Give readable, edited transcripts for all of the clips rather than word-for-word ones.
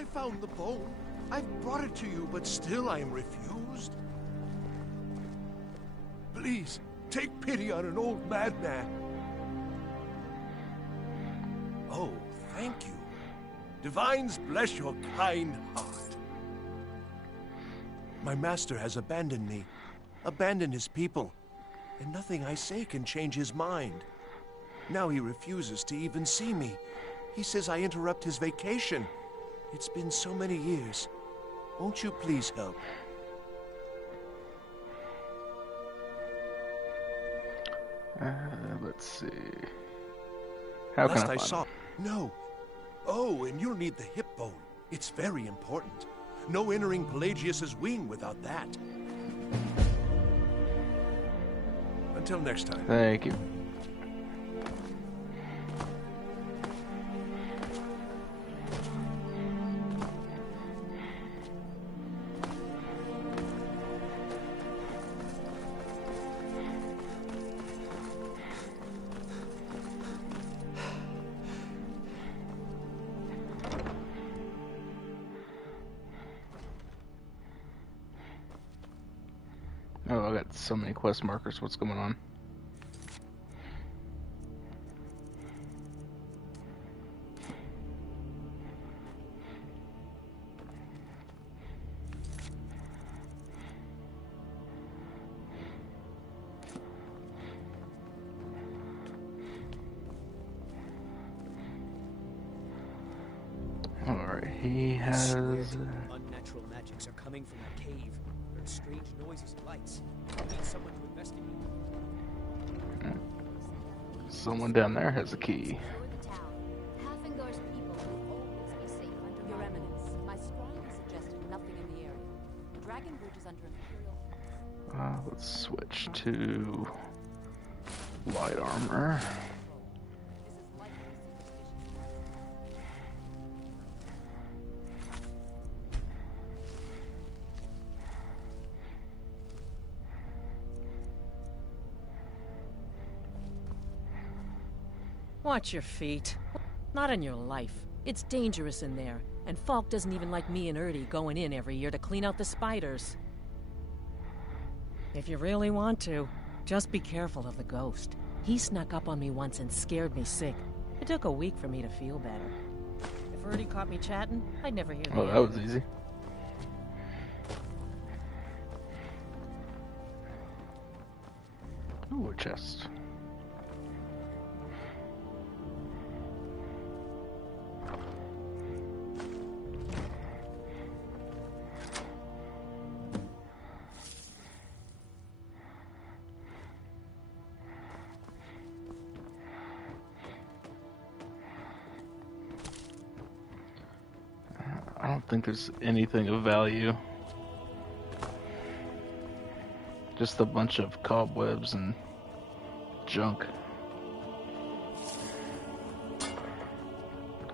I found the bone. I've brought it to you, but still I am refused. Please, take pity on an old madman. Oh, thank you. Divines bless your kind heart. My master has abandoned me, abandoned his people, and nothing I say can change his mind. Now he refuses to even see me. He says I interrupt his vacation. It's been so many years. Won't you please help? Let's see. How can I saw? No. Oh, and you'll need the hip bone. It's very important. No entering Pelagius's wing without that. Until next time. Thank you. Oh, I got so many quest markers. What's going on? Alright, he has... Unnatural magics are coming from that cave. There are strange noises and lights. We need someone to investigate. Someone down there has a key. Halfingar's people will always be safe under your eminence. My scrying suggested nothing in the area. Dragon Bridge is under Imperial. Let's switch to light armor. This is likely superstition. Watch your feet. Not in your life. It's dangerous in there, and Falk doesn't even like me and Erdy going in every year to clean out the spiders. If you really want to, just be careful of the ghost. He snuck up on me once and scared me sick. It took a week for me to feel better. If Erdy caught me chatting, I'd never hear the Oh, end. that was easy. Ooh, a chest. I don't think there's anything of value. Just a bunch of cobwebs and junk.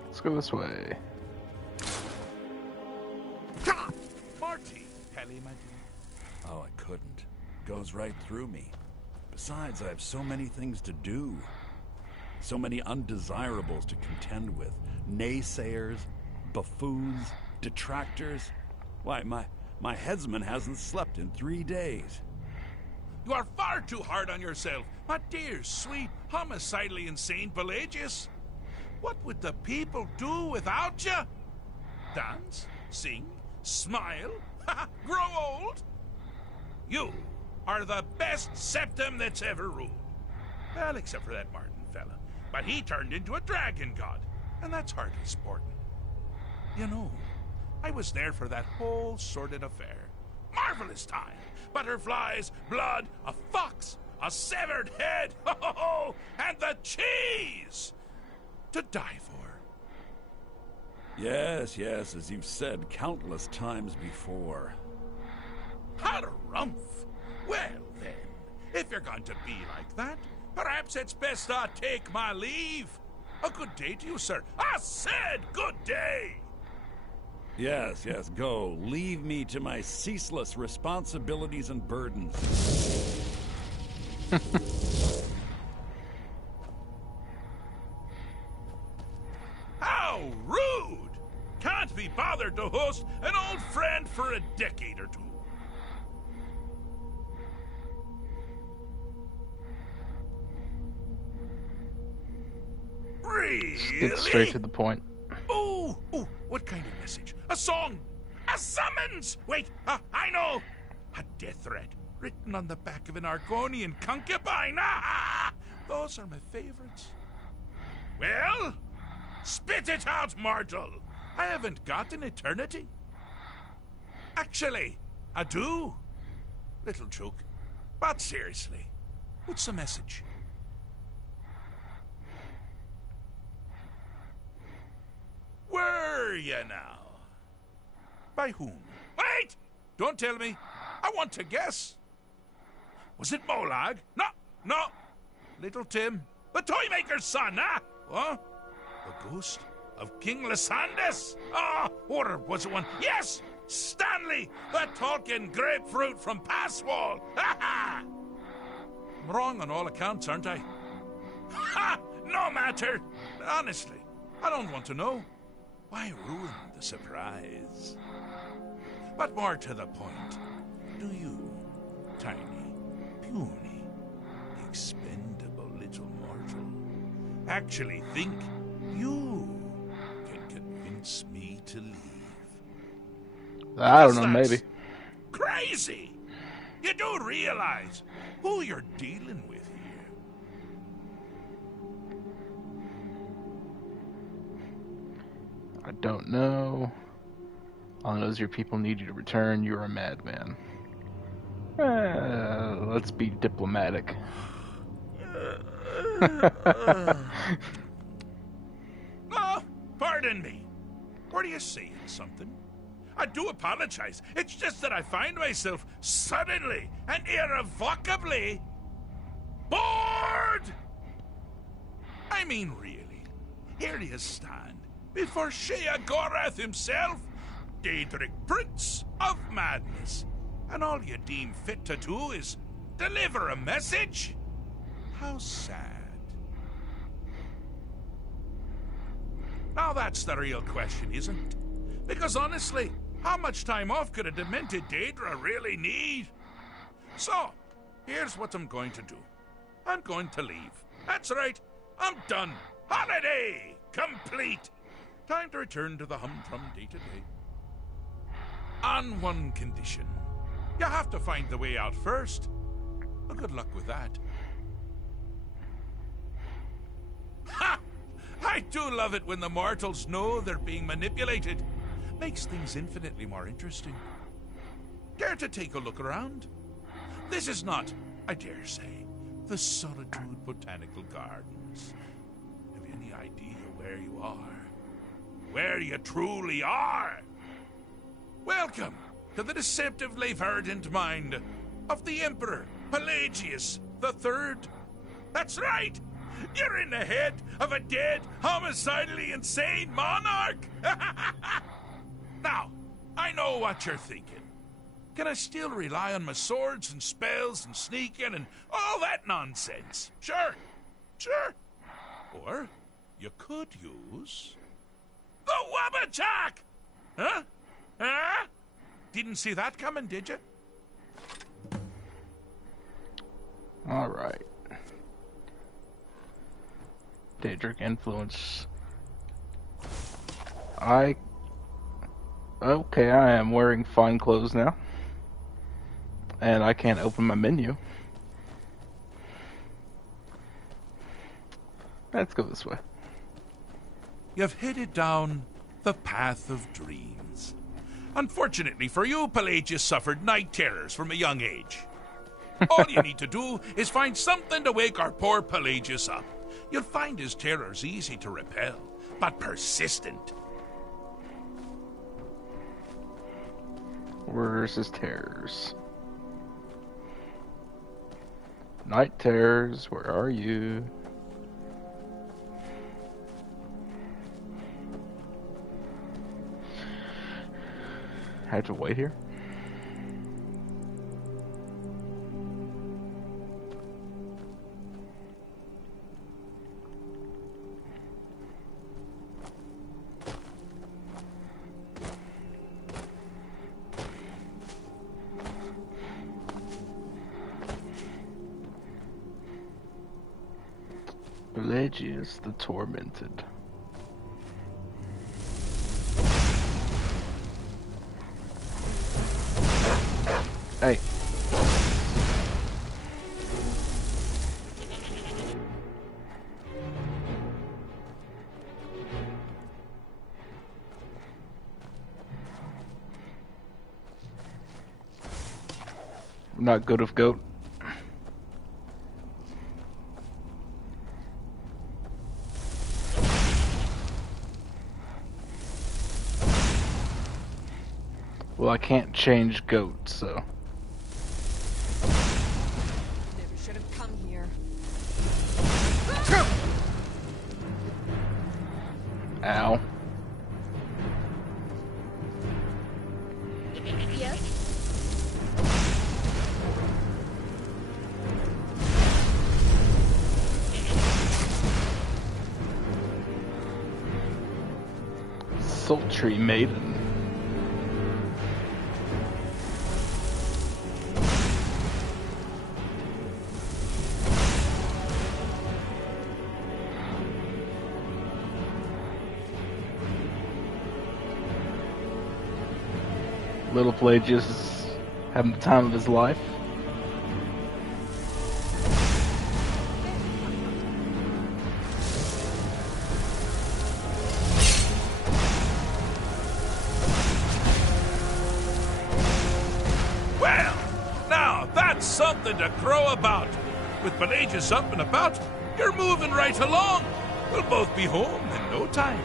Let's go this way. Marty! Helly, my dear. Oh, I couldn't. Goes right through me. Besides, I have so many things to do. So many undesirables to contend with. Naysayers, buffoons, detractors. Why, my headsman hasn't slept in 3 days. You are far too hard on yourself, my dear, sweet, homicidally insane Pelagius. What would the people do without you? Dance, sing, smile, grow old? You are the best septum that's ever ruled. Well, except for that Martin fella. But he turned into a dragon god, and that's hardly sporting. You know, I was there for that whole sordid affair. Marvelous time. Butterflies, blood, a fox, a severed head, and the cheese to die for. Yes, yes, as you've said countless times before. Harumph! Well then, if you're going to be like that, perhaps it's best I take my leave. A good day to you, sir. I said good day! Yes, yes, go. Leave me to my ceaseless responsibilities and burdens. How rude! Can't be bothered lost an old friend for a decade or two. Really? Get straight to the point. Ooh, what kind of message? A song? A summons? Wait, I know. A death threat written on the back of an Argonian concubine. Ah, those are my favorites. Well, spit it out, mortal. I haven't got an eternity. Actually, I do. Little joke. But seriously, what's the message? Were you now? By whom? Wait! Don't tell me. I want to guess. Was it Molag? No. Little Tim, the Toymaker's son, huh? What? The ghost of King Lysandus? Or was it one? Yes! Stanley, the talking grapefruit from Passwall. I'm wrong on all accounts, aren't I? Ha! No matter. Honestly, I don't want to know. Why ruin the surprise? But more to the point, do you, tiny, puny, expendable little mortal, actually think you can convince me to leave? I don't know, maybe. Crazy! You do realize who you're dealing with here. I don't know. All I know is your people need you to return. You're a madman. Let's be diplomatic. Oh, pardon me. Were you saying something? I do apologize. It's just that I find myself suddenly and irrevocably bored. I mean, really. Here you stand before Sheogorath himself, Daedric Prince of Madness, and all you deem fit to do is deliver a message? How sad. Now that's the real question, isn't it? Because honestly, how much time off could a demented Daedra really need? So, here's what I'm going to do. I'm going to leave. That's right, I'm done. Holiday complete. Time to return to the humdrum day-to-day. On one condition. You have to find the way out first. Well, good luck with that. Ha! I do love it when the mortals know they're being manipulated. Makes things infinitely more interesting. Care to take a look around? This is not, I dare say, the Solitude Botanical Gardens. Have you any idea where you are? Where you truly are? Welcome to the deceptively verdant mind of the Emperor Pelagius III. That's right! You're in the head of a dead, homicidally insane monarch! Now, I know what you're thinking. Can I still rely on my swords and spells and sneaking and all that nonsense? Sure. Or you could use the Wabbajack! Huh? Didn't see that coming, did you? Alright. Daedric influence. Okay, I am wearing fine clothes now. And I can't open my menu. Let's go this way. You've headed down the path of dreams. Unfortunately for you, Pelagius suffered night terrors from a young age. All you need to do is find something to wake our poor Pelagius up. You'll find his terrors easy to repel, but persistent. Where's his terrors? Night terrors, where are you? I have to wait here? Pelagius the Tormented. Hey. Not good of goat. Well, I can't change goat, so. Never should have come here. Ow. Yes? Sultry maiden. Little Pelagius is having the time of his life. Well, now that's something to crow about. With Pelagius up and about, you're moving right along. We'll both be home in no time.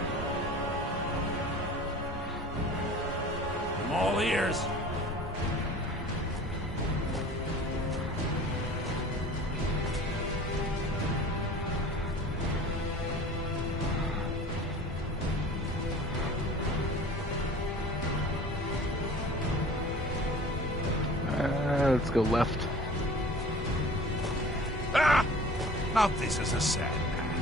I'm all ears. Let's go left. Ah! Now this is a sad man.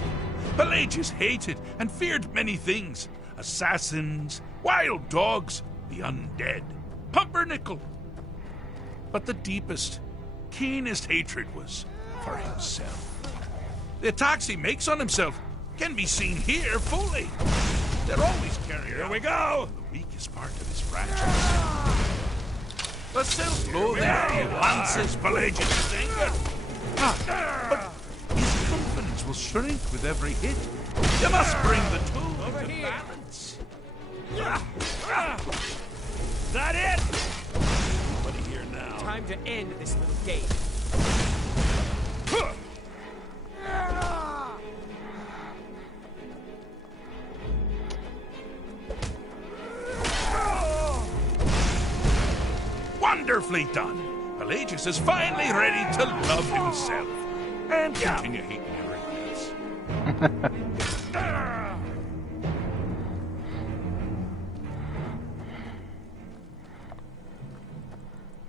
Pelagius hated and feared many things. Assassins, wild dogs, the undead, pumpernickel. But the deepest, keenest hatred was for himself. The attacks he makes on himself can be seen here fully. They're always carried Here out we go. from the weakest part of his fractures. The self-loathing enhances Pelagius' anger. But his confidence will shrink with every hit. You must bring the two Over into here. balance. Is that it? Nobody here now. Time to end this little game. Wonderfully done. Pelagius is finally ready to love himself and continue hating everyone else.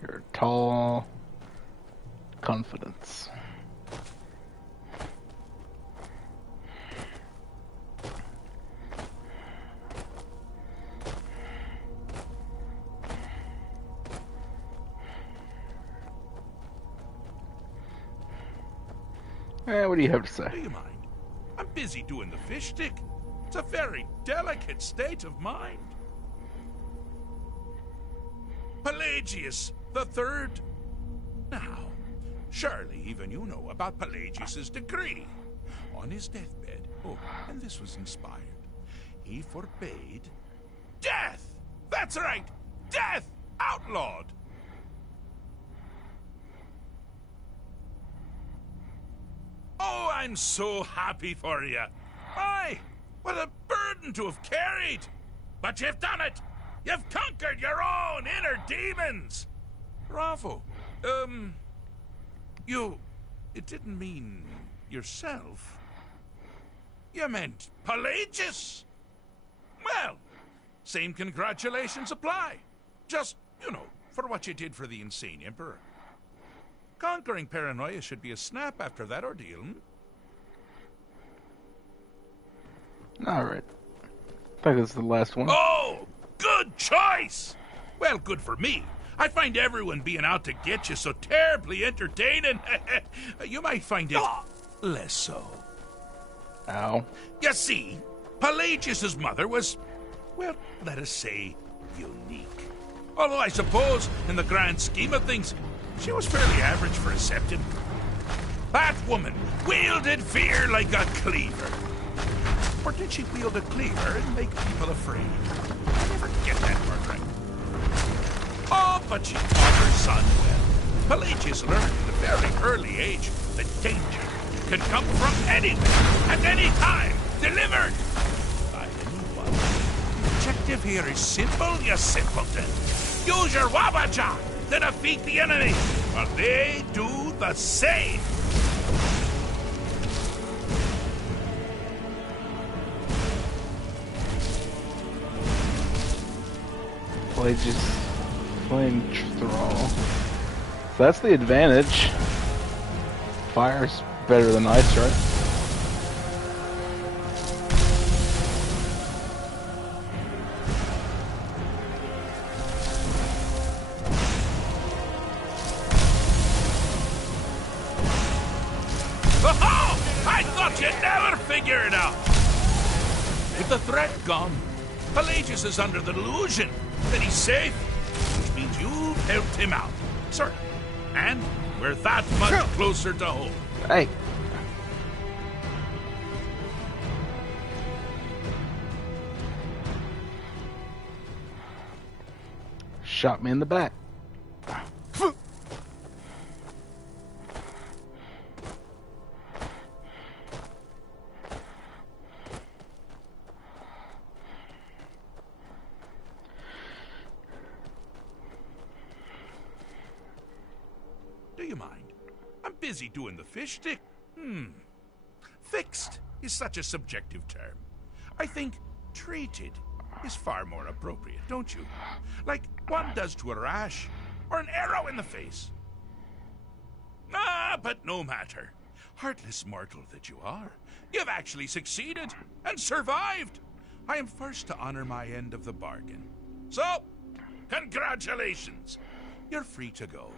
Your tall confidence. What do you have to say? Do you mind? I'm busy doing the fish stick. It's a very delicate state of mind. Pelagius the Third. Now, surely even you know about Pelagius's decree. On his deathbed, and this was inspired, he forbade death. That's right, death outlawed. Oh, I'm so happy for you. Aye, what a burden to have carried. But you've done it. You've conquered your own inner demons. Bravo. It didn't mean yourself. You meant Pelagius. Well, same congratulations apply. Just, for what you did for the insane emperor. Conquering paranoia should be a snap after that ordeal. Alright. I think it's the last one. Oh, good choice! Well, good for me. I find everyone being out to get you so terribly entertaining. You might find it less so. Ow. You see, Pelagius's mother was, well, let us say, unique. Although I suppose, in the grand scheme of things, she was fairly average for a septon. That woman wielded fear like a cleaver. Or did she wield a cleaver and make people afraid? I never get that word right. Oh, but she taught her son well. Pelagius learned at a very early age that danger can come from anywhere, at any time, delivered by anyone. The objective here is simple, you simpleton. Use your Wabacha to defeat the enemy, while they do the same. Pelagius flame thrall. So that's the advantage. Fire's better than ice, right? Oh, I thought you'd never figure it out. With the threat gone, Pelagius is under the delusion that he's safe, which means you've helped him out. Sir, and we're that much closer to home. Hey. Shot me in the back. Do you mind? I'm busy doing the fish stick. Fixed is such a subjective term. I think treated is far more appropriate, don't you? Like one does to a rash or an arrow in the face. Ah, but no matter. Heartless mortal that you are, you've actually succeeded and survived. I am first to honor my end of the bargain. So, congratulations. You're free to go.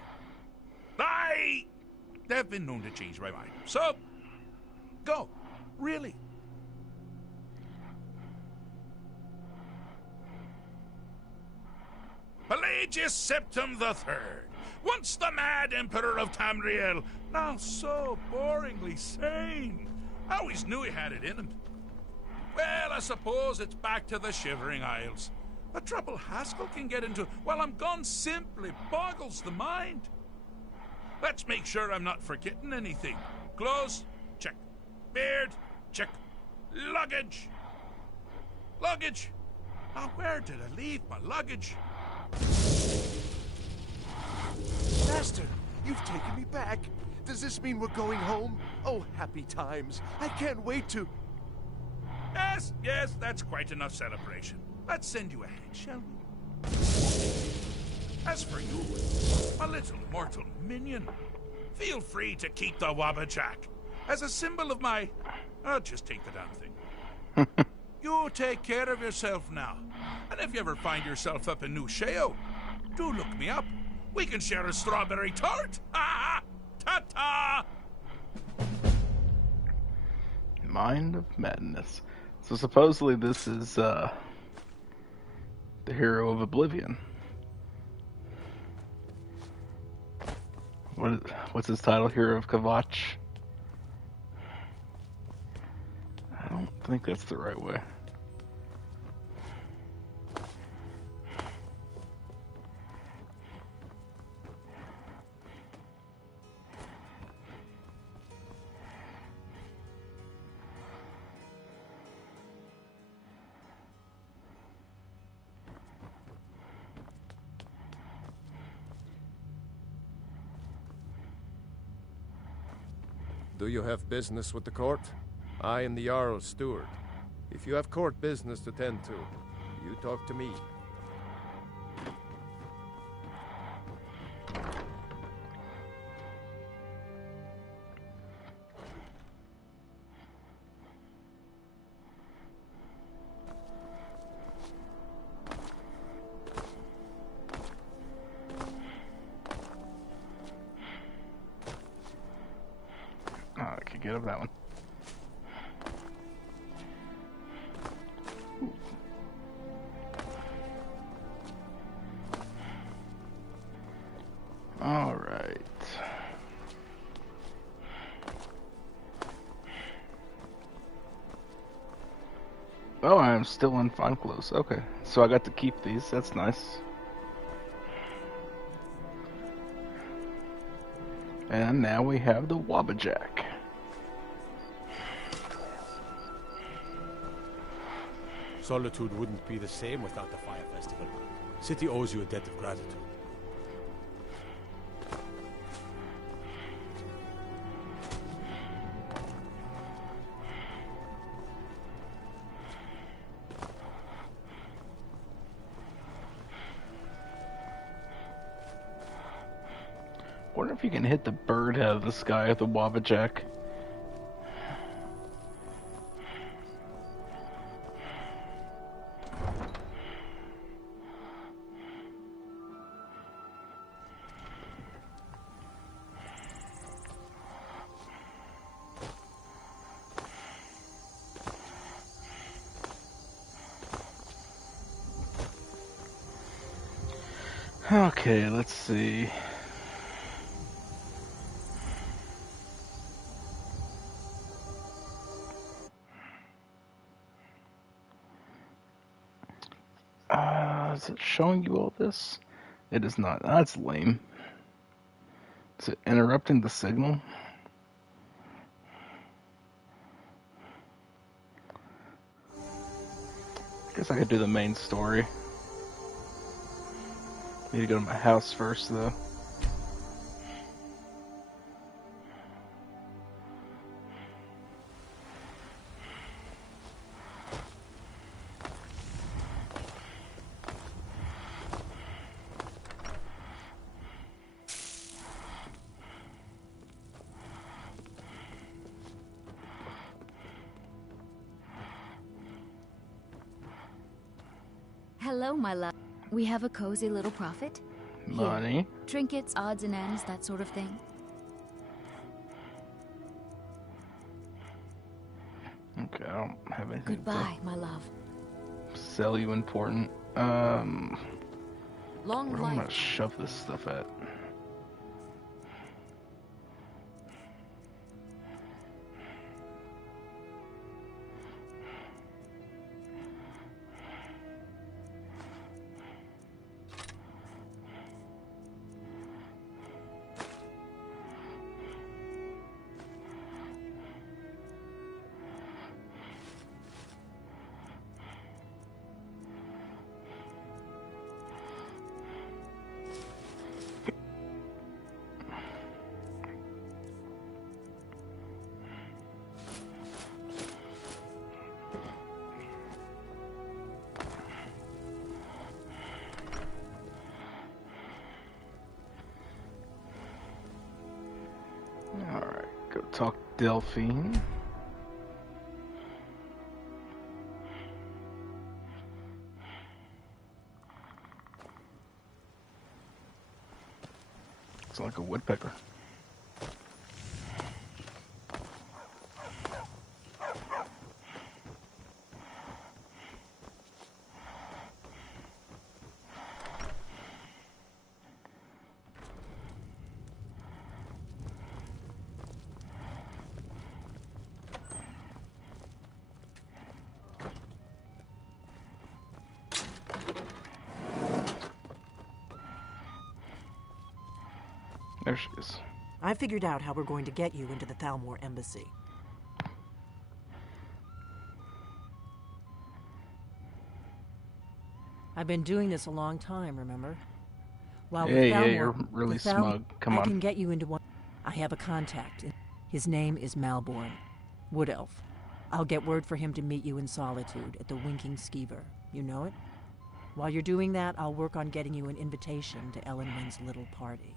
I have been known to change my mind. So, go. Really. Pelagius Septim the Third, once the mad emperor of Tamriel, now so boringly sane. I always knew he had it in him. Well, I suppose it's back to the Shivering Isles. The trouble Haskell can get into while I'm gone simply boggles the mind. Let's make sure I'm not forgetting anything. Clothes, check. Beard, check. Luggage. Luggage. Now, where did I leave my luggage? Master, you've taken me back. Does this mean we're going home? Oh, happy times. I can't wait to... Yes, that's quite enough celebration. Let's send you ahead, shall we? As for you, my little mortal minion, feel free to keep the Wabbajack as a symbol of my... I'll just take the damn thing. You take care of yourself now. And if you ever find yourself up in New Sheo, do look me up. We can share a strawberry tart. Ha ha! Ta-ta! Mind of Madness. So supposedly this is the hero of Oblivion. What's his title? Hero of Kavach? I don't think that's the right way. Do you have business with the court? I am the Jarl's steward. If you have court business to tend to, you talk to me. Oh, I could get up that one. Oh, I'm still in fine clothes. Okay, so I got to keep these. That's nice. And now we have the Wabbajack. Solitude wouldn't be the same without the Fire Festival. City owes you a debt of gratitude. Wonder if you can hit the bird out of the sky with the Wabbajack. Okay, let's see. Is it showing you all this? It is not. That's lame. Is it interrupting the signal? I guess I could do the main story. Need to go to my house first, though. Hello, my love. We have a cozy little profit. Money. Here, trinkets, odds and ends, that sort of thing. Okay, I don't have anything Goodbye, my love. to sell you important. Long Where do I life. want to shove this stuff at? Alright, go talk to Delphine. It's like a woodpecker. There she is. I figured out how we're going to get you into the Thalmor embassy. I've been doing this a long time, remember? While with Yeah, Thalmor, you're really the smug. Come I on. can get you into one. I have a contact. His name is Malborn, Wood Elf. I'll get word for him to meet you in Solitude at the Winking Skeever. You know it? While you're doing that, I'll work on getting you an invitation to Ellenwyn's little party.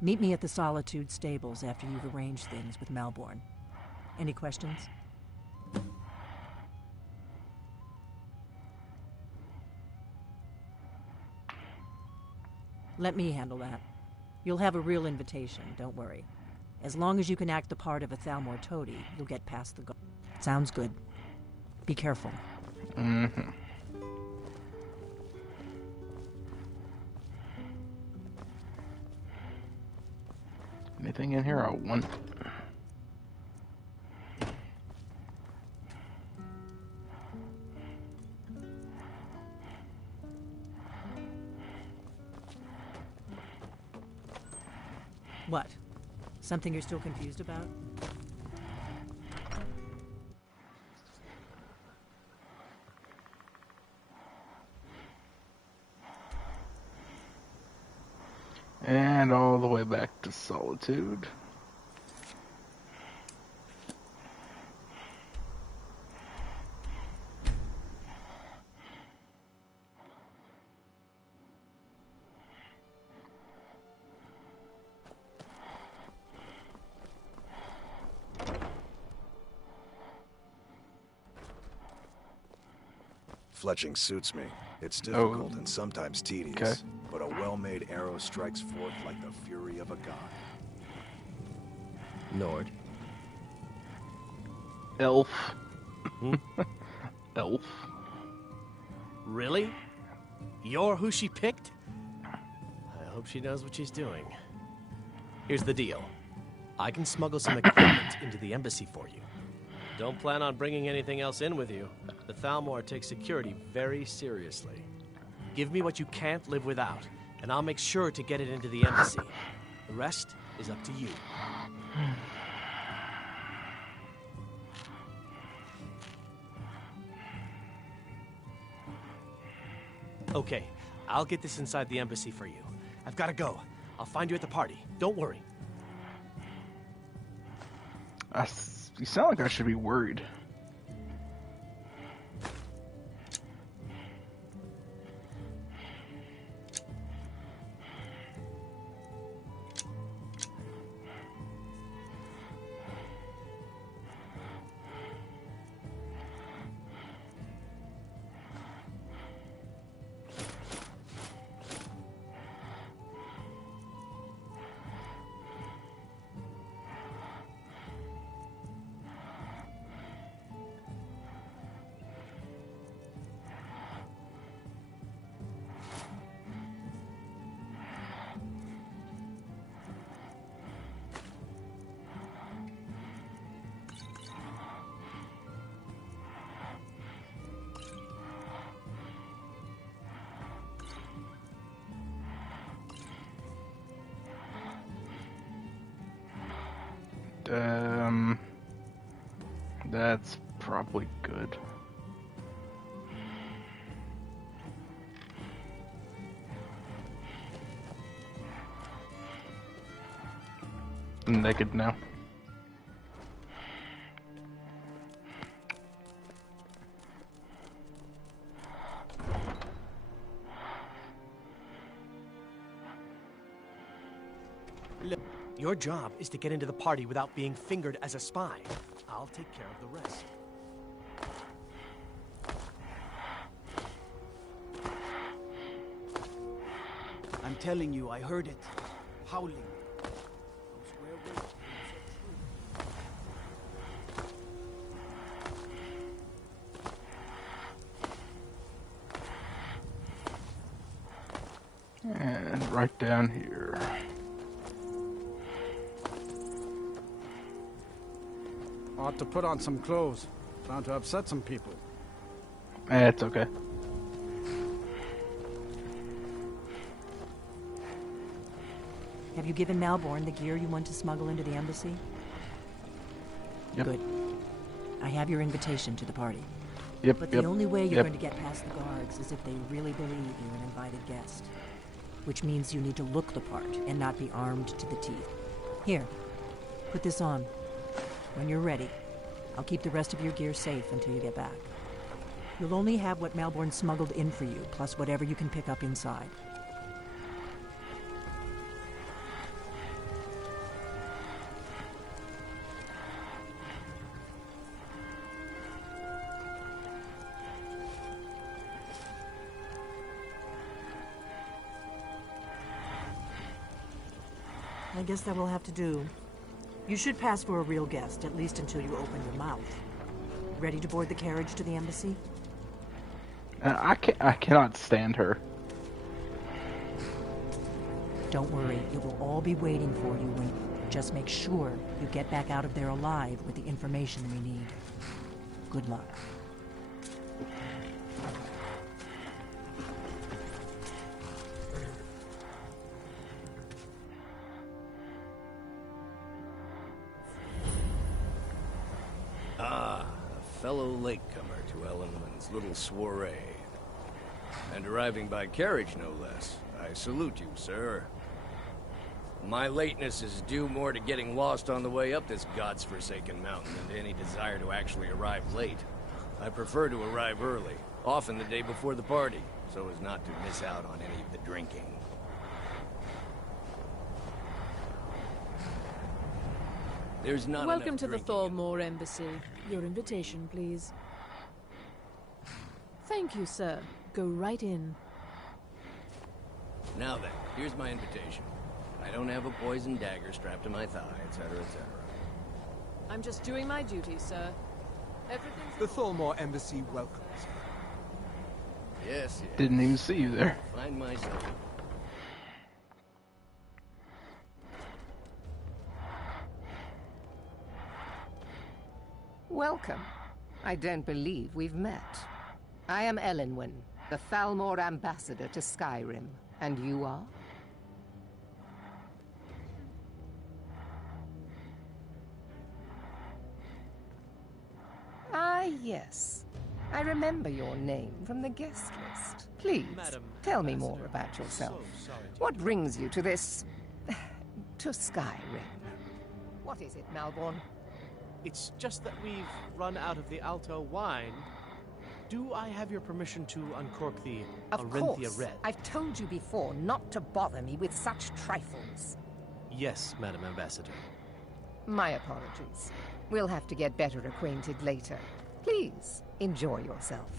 Meet me at the Solitude stables after you've arranged things with Malborn. Any questions? Let me handle that. You'll have a real invitation, don't worry. As long as you can act the part of a Thalmor toady, you'll get past the goal. Sounds good. Be careful. Mm-hmm. Anything in here I want? Something you're still confused about? And all the way back to Solitude. Fletching suits me. It's difficult and sometimes tedious, but a well-made arrow strikes forth like the fury of a god. Nord. Elf. Elf. Really? You're who she picked? I hope she knows what she's doing. Here's the deal. I can smuggle some equipment into the embassy for you. Don't plan on bringing anything else in with you. The Thalmor takes security very seriously. Give me what you can't live without, and I'll make sure to get it into the embassy. The rest is up to you. Okay, I'll get this inside the embassy for you. I've got to go. I'll find you at the party. Don't worry. You sound like I should be worried. That's probably good. I'm naked now. Look, your job is to get into the party without being fingered as a spy. I'll take care of the rest. I'm telling you, I heard it. Howling. Those werewolves are so true. And right down here. Ought to put on some clothes. Bound to upset some people. It's okay. Have you given Malborn the gear you want to smuggle into the embassy? Yep. Good. I have your invitation to the party. Yep, But the only way you're going to get past the guards is if they really believe you're an invited guest. Which means you need to look the part and not be armed to the teeth. Here, put this on. When you're ready, I'll keep the rest of your gear safe until you get back. You'll only have what Malborn smuggled in for you, plus whatever you can pick up inside. I guess that will have to do. You should pass for a real guest, at least until you open your mouth. Ready to board the carriage to the embassy? I cannot stand her. Don't worry, it will all be waiting for you when... Just make sure you get back out of there alive with the information we need. Good luck. Ah, a fellow latecomer to Ellenman's little soiree. And arriving by carriage, no less. I salute you, sir. My lateness is due more to getting lost on the way up this god's-forsaken mountain than to any desire to actually arrive late. I prefer to arrive early, often the day before the party, so as not to miss out on any of the drinking. There's not Welcome to the drinking. Thalmor Embassy. Your invitation, please. Thank you, sir. Go right in. Now then, here's my invitation. I don't have a poisoned dagger strapped to my thigh, etc., etc. I'm just doing my duty, sir. Everything's... The Thalmor Embassy welcomes you. Yes, yes. Didn't even see you there. Find myself. Welcome. I don't believe we've met. I am Elenwen, the Thalmor ambassador to Skyrim. And you are? Ah, yes. I remember your name from the guest list. Please, tell me more about yourself. What brings you to this... to Skyrim? What is it, Malborn? It's just that we've run out of the Alto wine. Do I have your permission to uncork the Of Arinthia course. Red? I've told you before not to bother me with such trifles. Yes, Madam Ambassador. My apologies. We'll have to get better acquainted later. Please, enjoy yourself.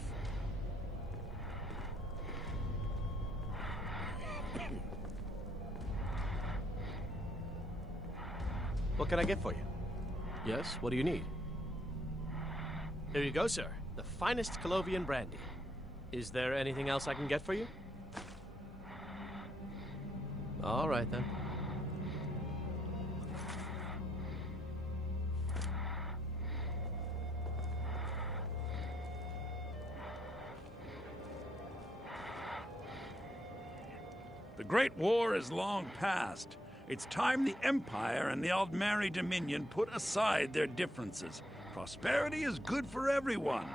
What can I get for you? Yes, what do you need? Here you go, sir. The finest Colovian brandy. Is there anything else I can get for you? All right, then. The Great War is long past. It's time the Empire and the Aldmeri Dominion put aside their differences. Prosperity is good for everyone.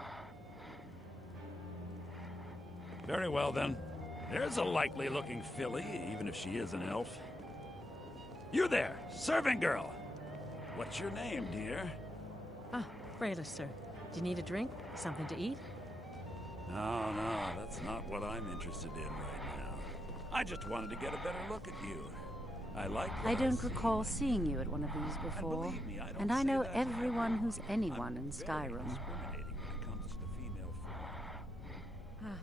Very well, then. There's a likely-looking filly, even if she is an elf. You there, servant girl. What's your name, dear? Ah, Freyla, sir. Do you need a drink? Something to eat? No, that's not what I'm interested in right now. I just wanted to get a better look at you. I don't recall seeing you at one of these before, and I know everyone who's anyone in Skyrim. Ah,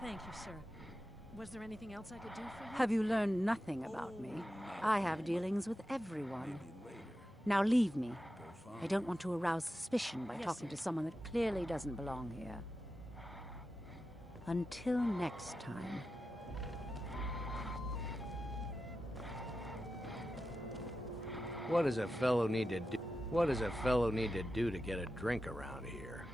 thank you, sir. Was there anything else I could do for you? Have you learned nothing about me? I have dealings with everyone. Now leave me. I don't want to arouse suspicion by talking to someone that clearly doesn't belong here. Until next time. What does a fellow need to do? What does a fellow need to do to get a drink around here?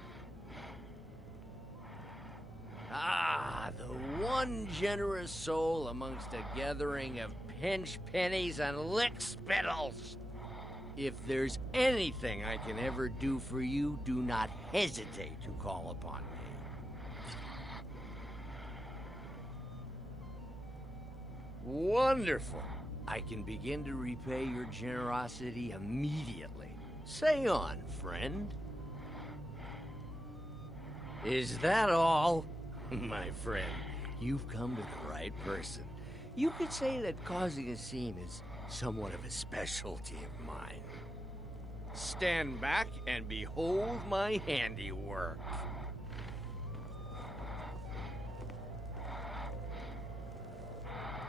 Ah, the one generous soul amongst a gathering of pinch pennies and lick spittles. If there's anything I can ever do for you, do not hesitate to call upon me. Wonderful. I can begin to repay your generosity immediately. Say on, friend. Is that all? My friend, you've come to the right person. You could say that causing a scene is somewhat of a specialty of mine. Stand back and behold my handiwork.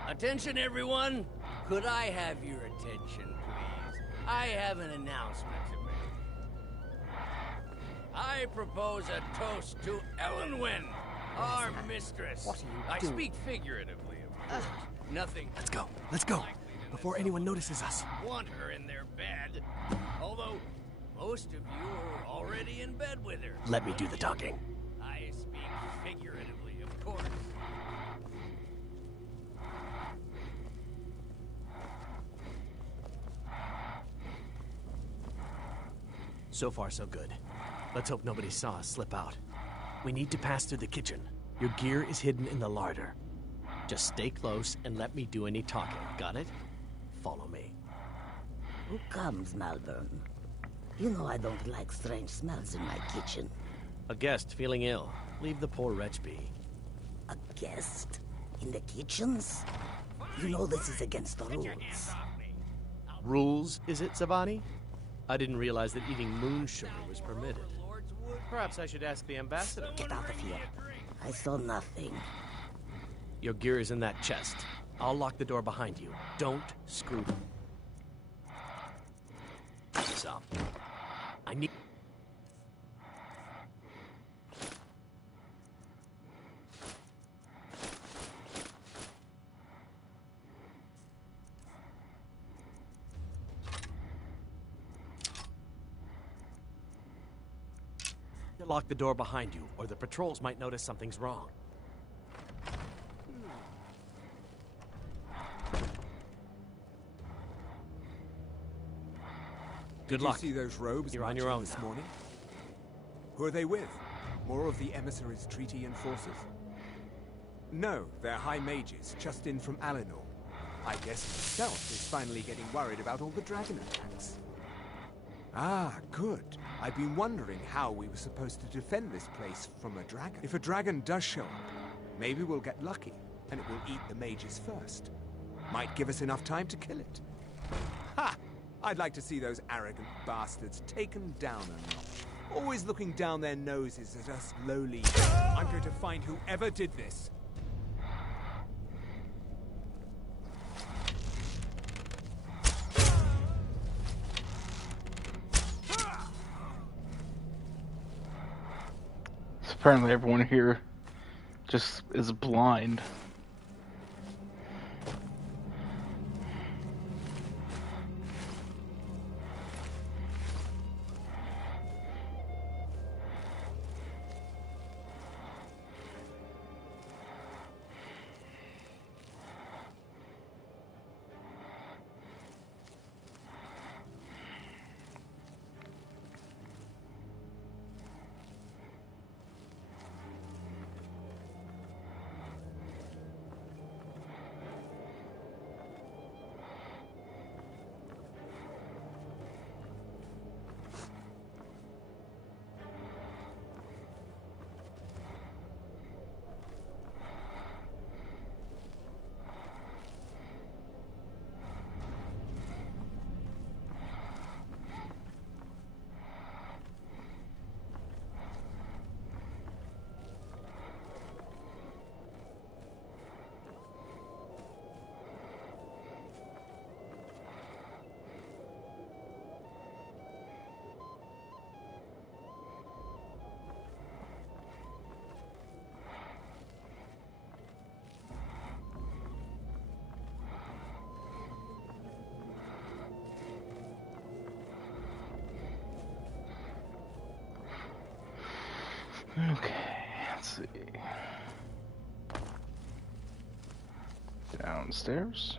Attention, everyone. Could I have your attention, please? I have an announcement to make. I propose a toast to Elenwen, our mistress. What are you I doing? speak figuratively, of course. Nothing. Let's go. Before anyone notices us. Want her in their bed. Although, most of you are already in bed with her. Let me do the talking. I speak figuratively, of course. So far, so good. Let's hope nobody saw us slip out. We need to pass through the kitchen. Your gear is hidden in the larder. Just stay close and let me do any talking. Got it? Follow me. Who comes, Malvern? You know I don't like strange smells in my kitchen. A guest feeling ill. Leave the poor wretch be. A guest? In the kitchens? You know this is against the rules. Rules, is it, Zabani? I didn't realize that eating moon sugar was permitted. Perhaps I should ask the ambassador. Get out of here. I saw nothing. Your gear is in that chest. I'll lock the door behind you. Don't screw them. So, I need... Lock the door behind you, or the patrols might notice something's wrong. Good luck. Did you see those robes You're on your own this now. morning? Who are they with? More of the emissaries' treaty enforcers? No, they're high mages, just in from Alinor. I guess himself is finally getting worried about all the dragon attacks. Ah, good. I've been wondering how we were supposed to defend this place from a dragon. If a dragon does show up, maybe we'll get lucky, and it will eat the mages first. Might give us enough time to kill it. Ha! I'd like to see those arrogant bastards taken down a notch. Always looking down their noses at us lowly. I'm going to find whoever did this. Apparently everyone here just is blind. Okay, let's see. Downstairs.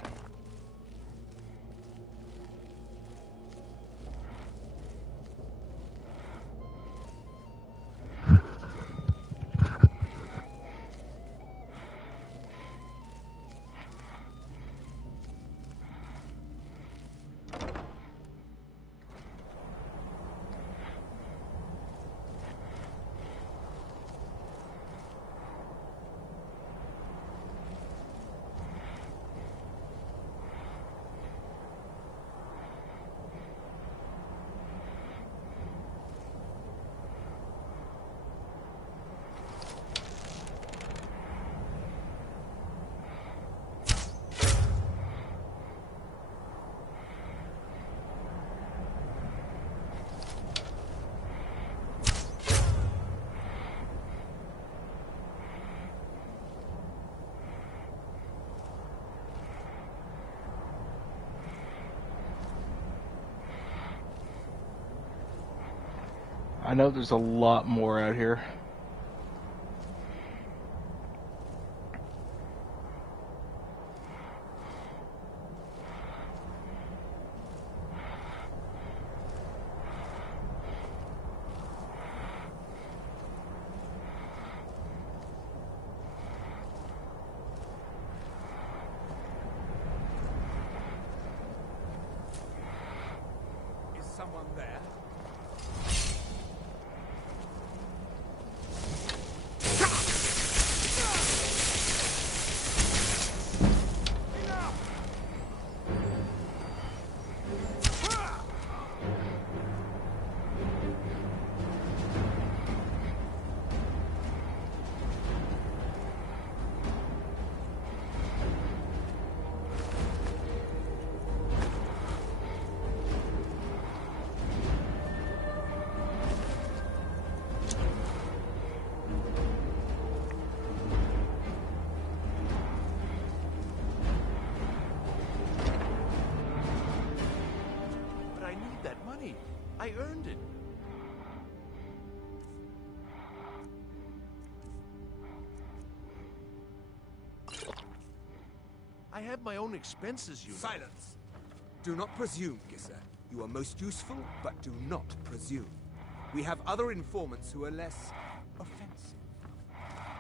I know there's a lot more out here. someone there? I earned it. I have my own expenses, you know. Silence! Do not presume, Gisser. You are most useful, but do not presume. We have other informants who are less offensive.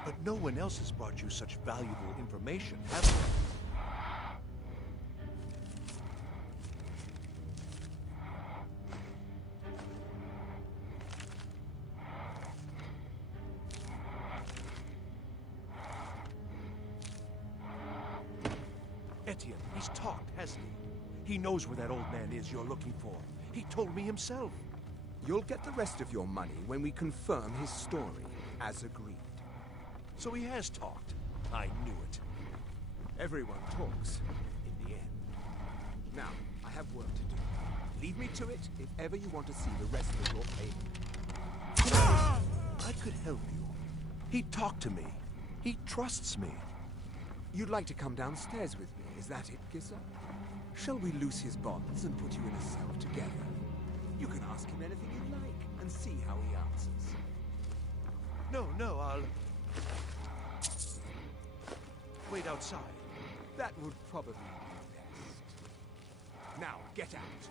But no one else has brought you such valuable information, have they? Etienne, he's talked, hasn't he? He knows where that old man is you're looking for. He told me himself. You'll get the rest of your money when we confirm his story, as agreed. So he has talked. I knew it. Everyone talks, in the end. Now, I have work to do. Leave me to it if ever you want to see the rest of your payment. I could help you. He talked to me. He trusts me. You'd like to come downstairs with me, is that it, Gisser? Shall we loose his bonds and put you in a cell together? You can ask him anything you like and see how he answers. No, I'll wait outside. That would probably be best. Now, get out.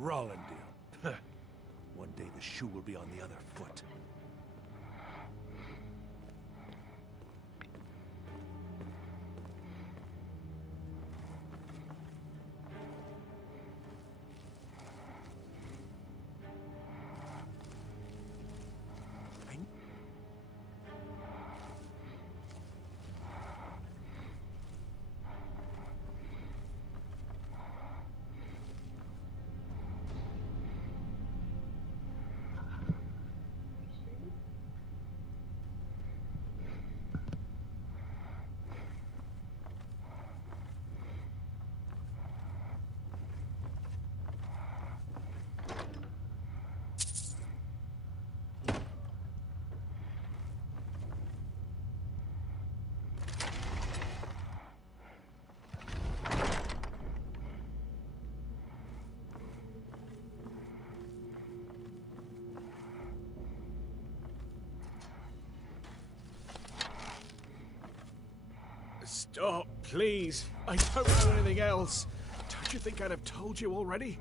Rollendale. One day the shoe will be on the other foot. Stop, please. I don't know anything else. Don't you think I'd have told you already?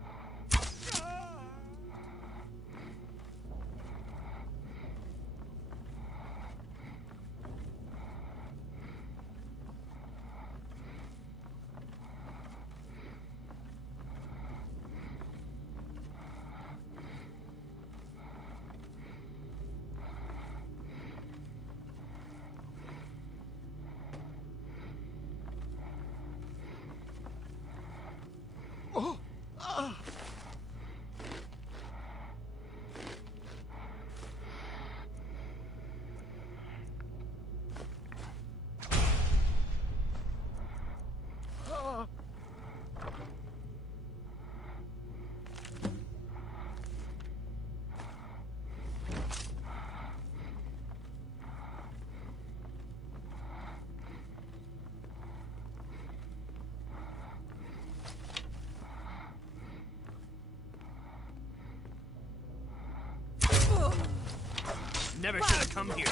Never should have come here.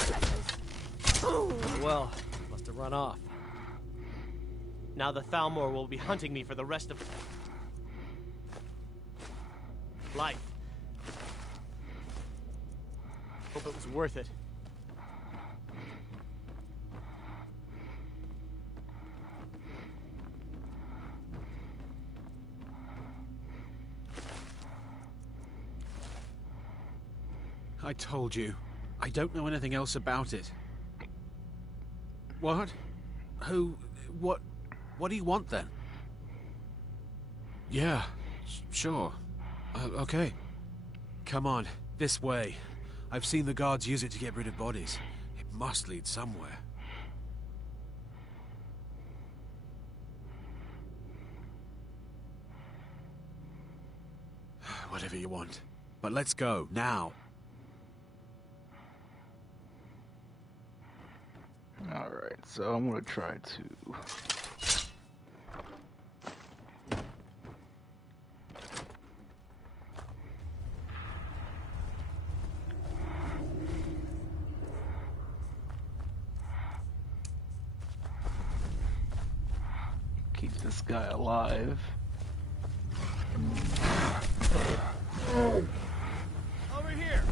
Well, must have run off. Now the Thalmor will be hunting me for the rest of life. Hope it was worth it. I told you. I don't know anything else about it. What? Who? What do you want then? Yeah, sure. Okay. Come on, this way. I've seen the guards use it to get rid of bodies. It must lead somewhere. Whatever you want. But let's go, now. Alright, so I'm gonna try to... keep this guy alive. Over here!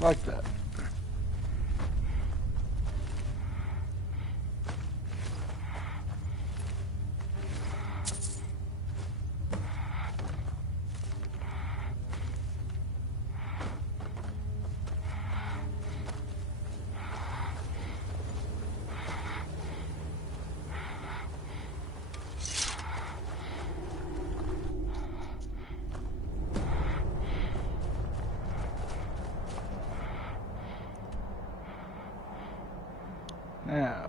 Like that. Now,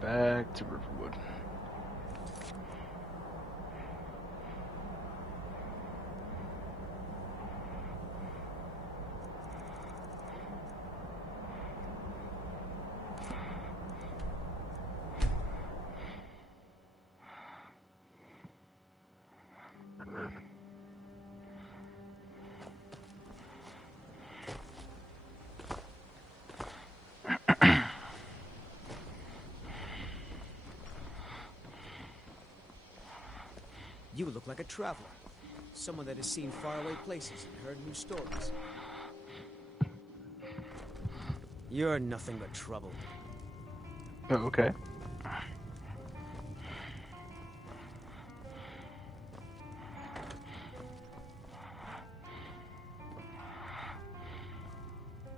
back to Riverwood. You look like a traveler. Someone that has seen faraway places and heard new stories. You're nothing but trouble. Oh, okay.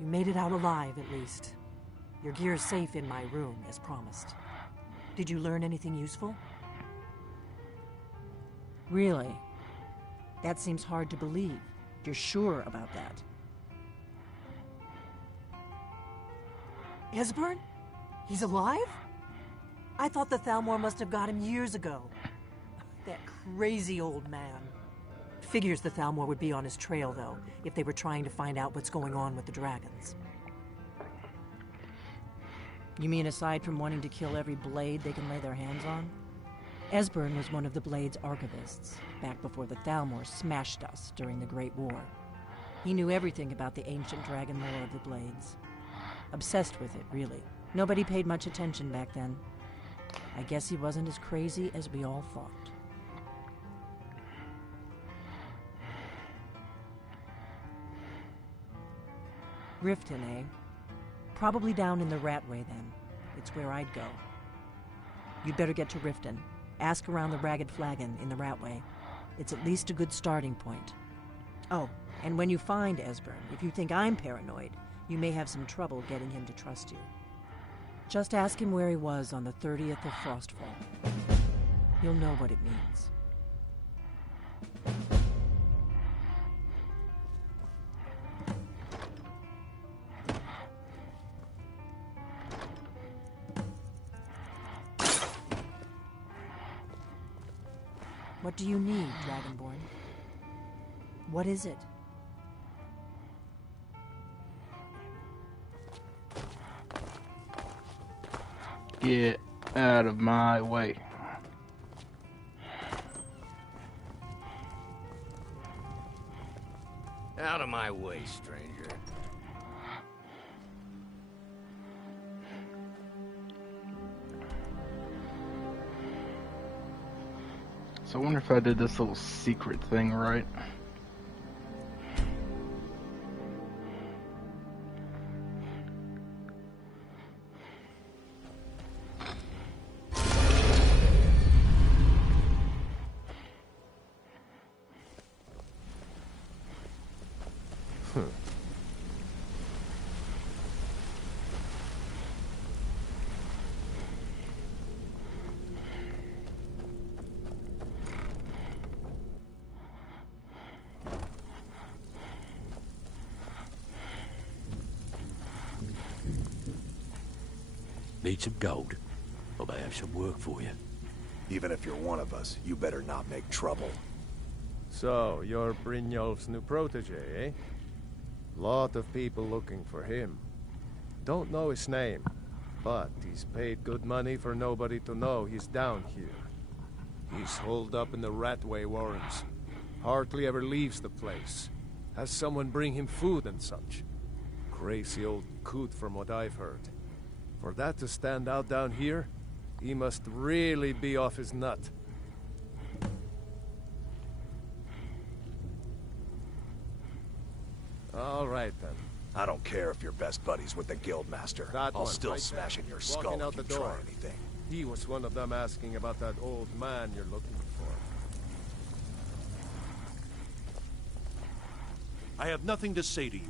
You made it out alive, at least. Your gear's safe in my room, as promised. Did you learn anything useful? Really? That seems hard to believe. You're sure about that? Esbern? He's alive? I thought the Thalmor must have got him years ago. That crazy old man. Figures the Thalmor would be on his trail, though, if they were trying to find out what's going on with the dragons. You mean aside from wanting to kill every blade they can lay their hands on? Esbern was one of the Blade's archivists, back before the Thalmor smashed us during the Great War. He knew everything about the ancient dragon lore of the Blades. Obsessed with it, really. Nobody paid much attention back then. I guess he wasn't as crazy as we all thought. Riften, eh? Probably down in the Ratway, then. It's where I'd go. You'd better get to Riften. Ask around the Ragged Flagon in the Ratway. It's at least a good starting point. Oh, and when you find Esbern, if you think I'm paranoid, you may have some trouble getting him to trust you. Just ask him where he was on the 30th of Frostfall. You'll know what it means. What do you need, Dragonborn? What is it? Get out of my way. Out of my way, stranger. So I wonder if I did this little secret thing right. Need some gold? I may have some work for you. Even if you're one of us, you better not make trouble. So, you're Brynjolf's new protege, eh? Lot of people looking for him. Don't know his name, but he's paid good money for nobody to know he's down here. He's holed up in the Ratway Warrens. Hardly ever leaves the place. Has someone bring him food and such. Crazy old coot from what I've heard. For that to stand out down here, he must really be off his nut. All right, then. I don't care if you're best buddies with the Guildmaster. I'll still smash in your skull out if the you door. try anything. He was one of them asking about that old man you're looking for. I have nothing to say to you.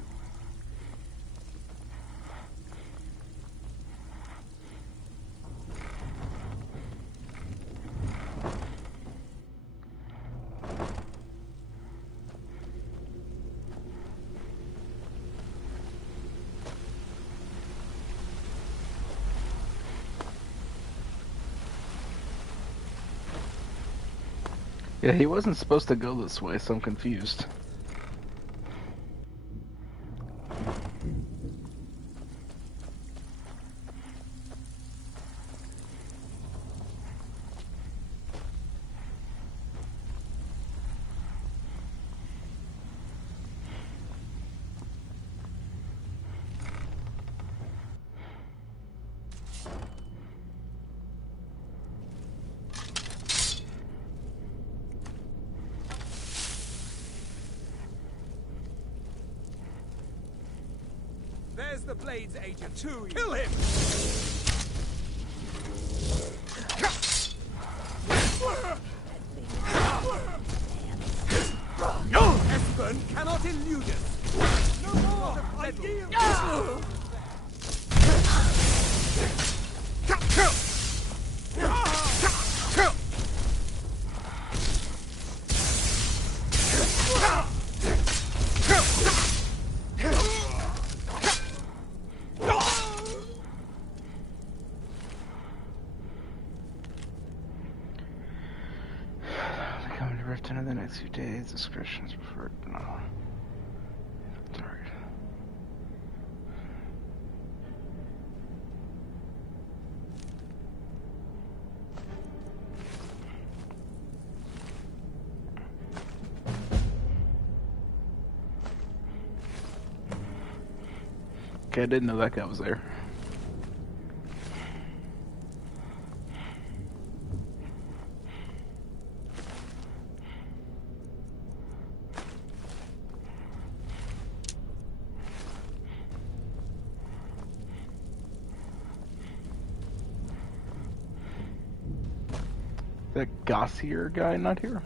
Yeah, he wasn't supposed to go this way, so I'm confused. There's the Blades agent. Kill him! Esbern cannot elude us. No more! I yield! In the next few days, discretion is preferred. No. Target. Okay, I didn't know that guy was there. That Gossier guy not here?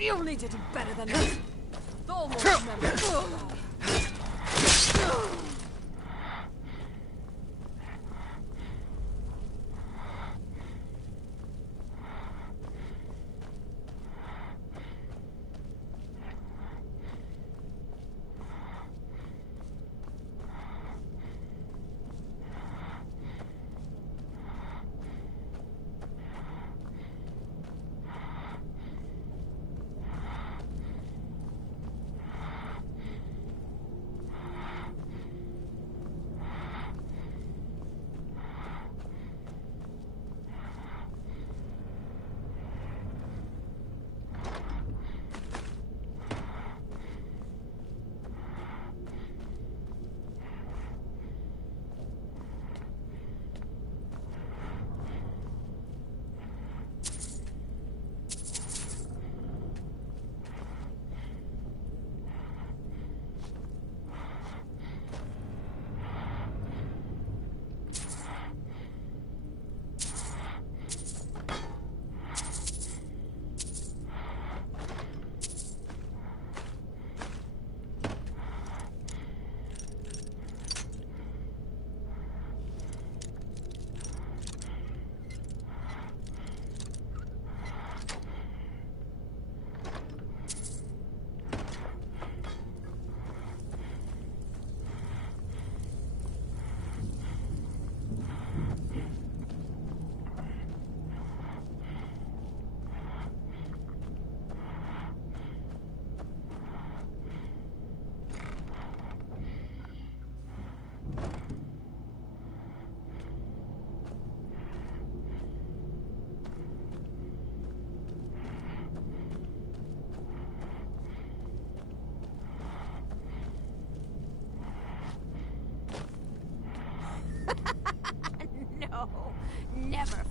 You only did it better than us. Almost remember.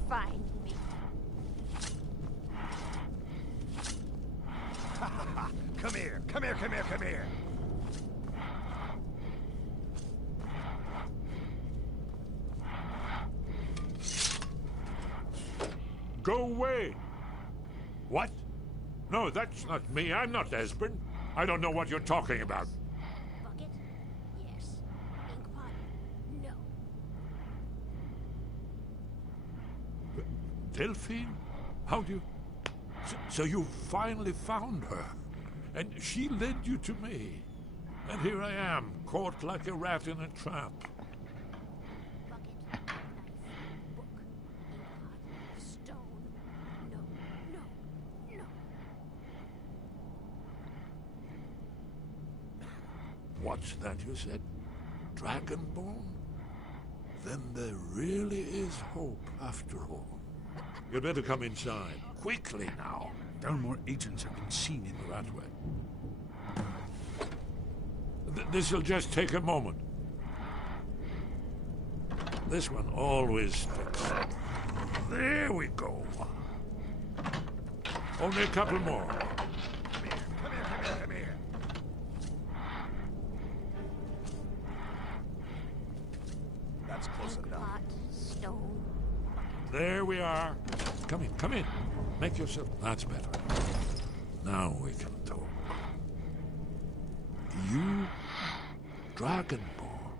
find me. Come here, come here, come here, come here. Go away. What? No, that's not me. I'm not Esbern. I don't know what you're talking about. Bucket? Yes. Inkpot? No. Delphine? How do you... So you finally found her. And she led you to me. And here I am, caught like a rat in a trap. What's that you said? Dragonborn? Then there really is hope after all. You'd better come inside. Quickly now. Dalmor agents have been seen in the Ratway. This'll just take a moment. This one always sticks. There we go. Only a couple more. That's close enough. Stone. There we are. Come in, come in. Make yourself... That's better. Now we can talk. You... Dragonborn.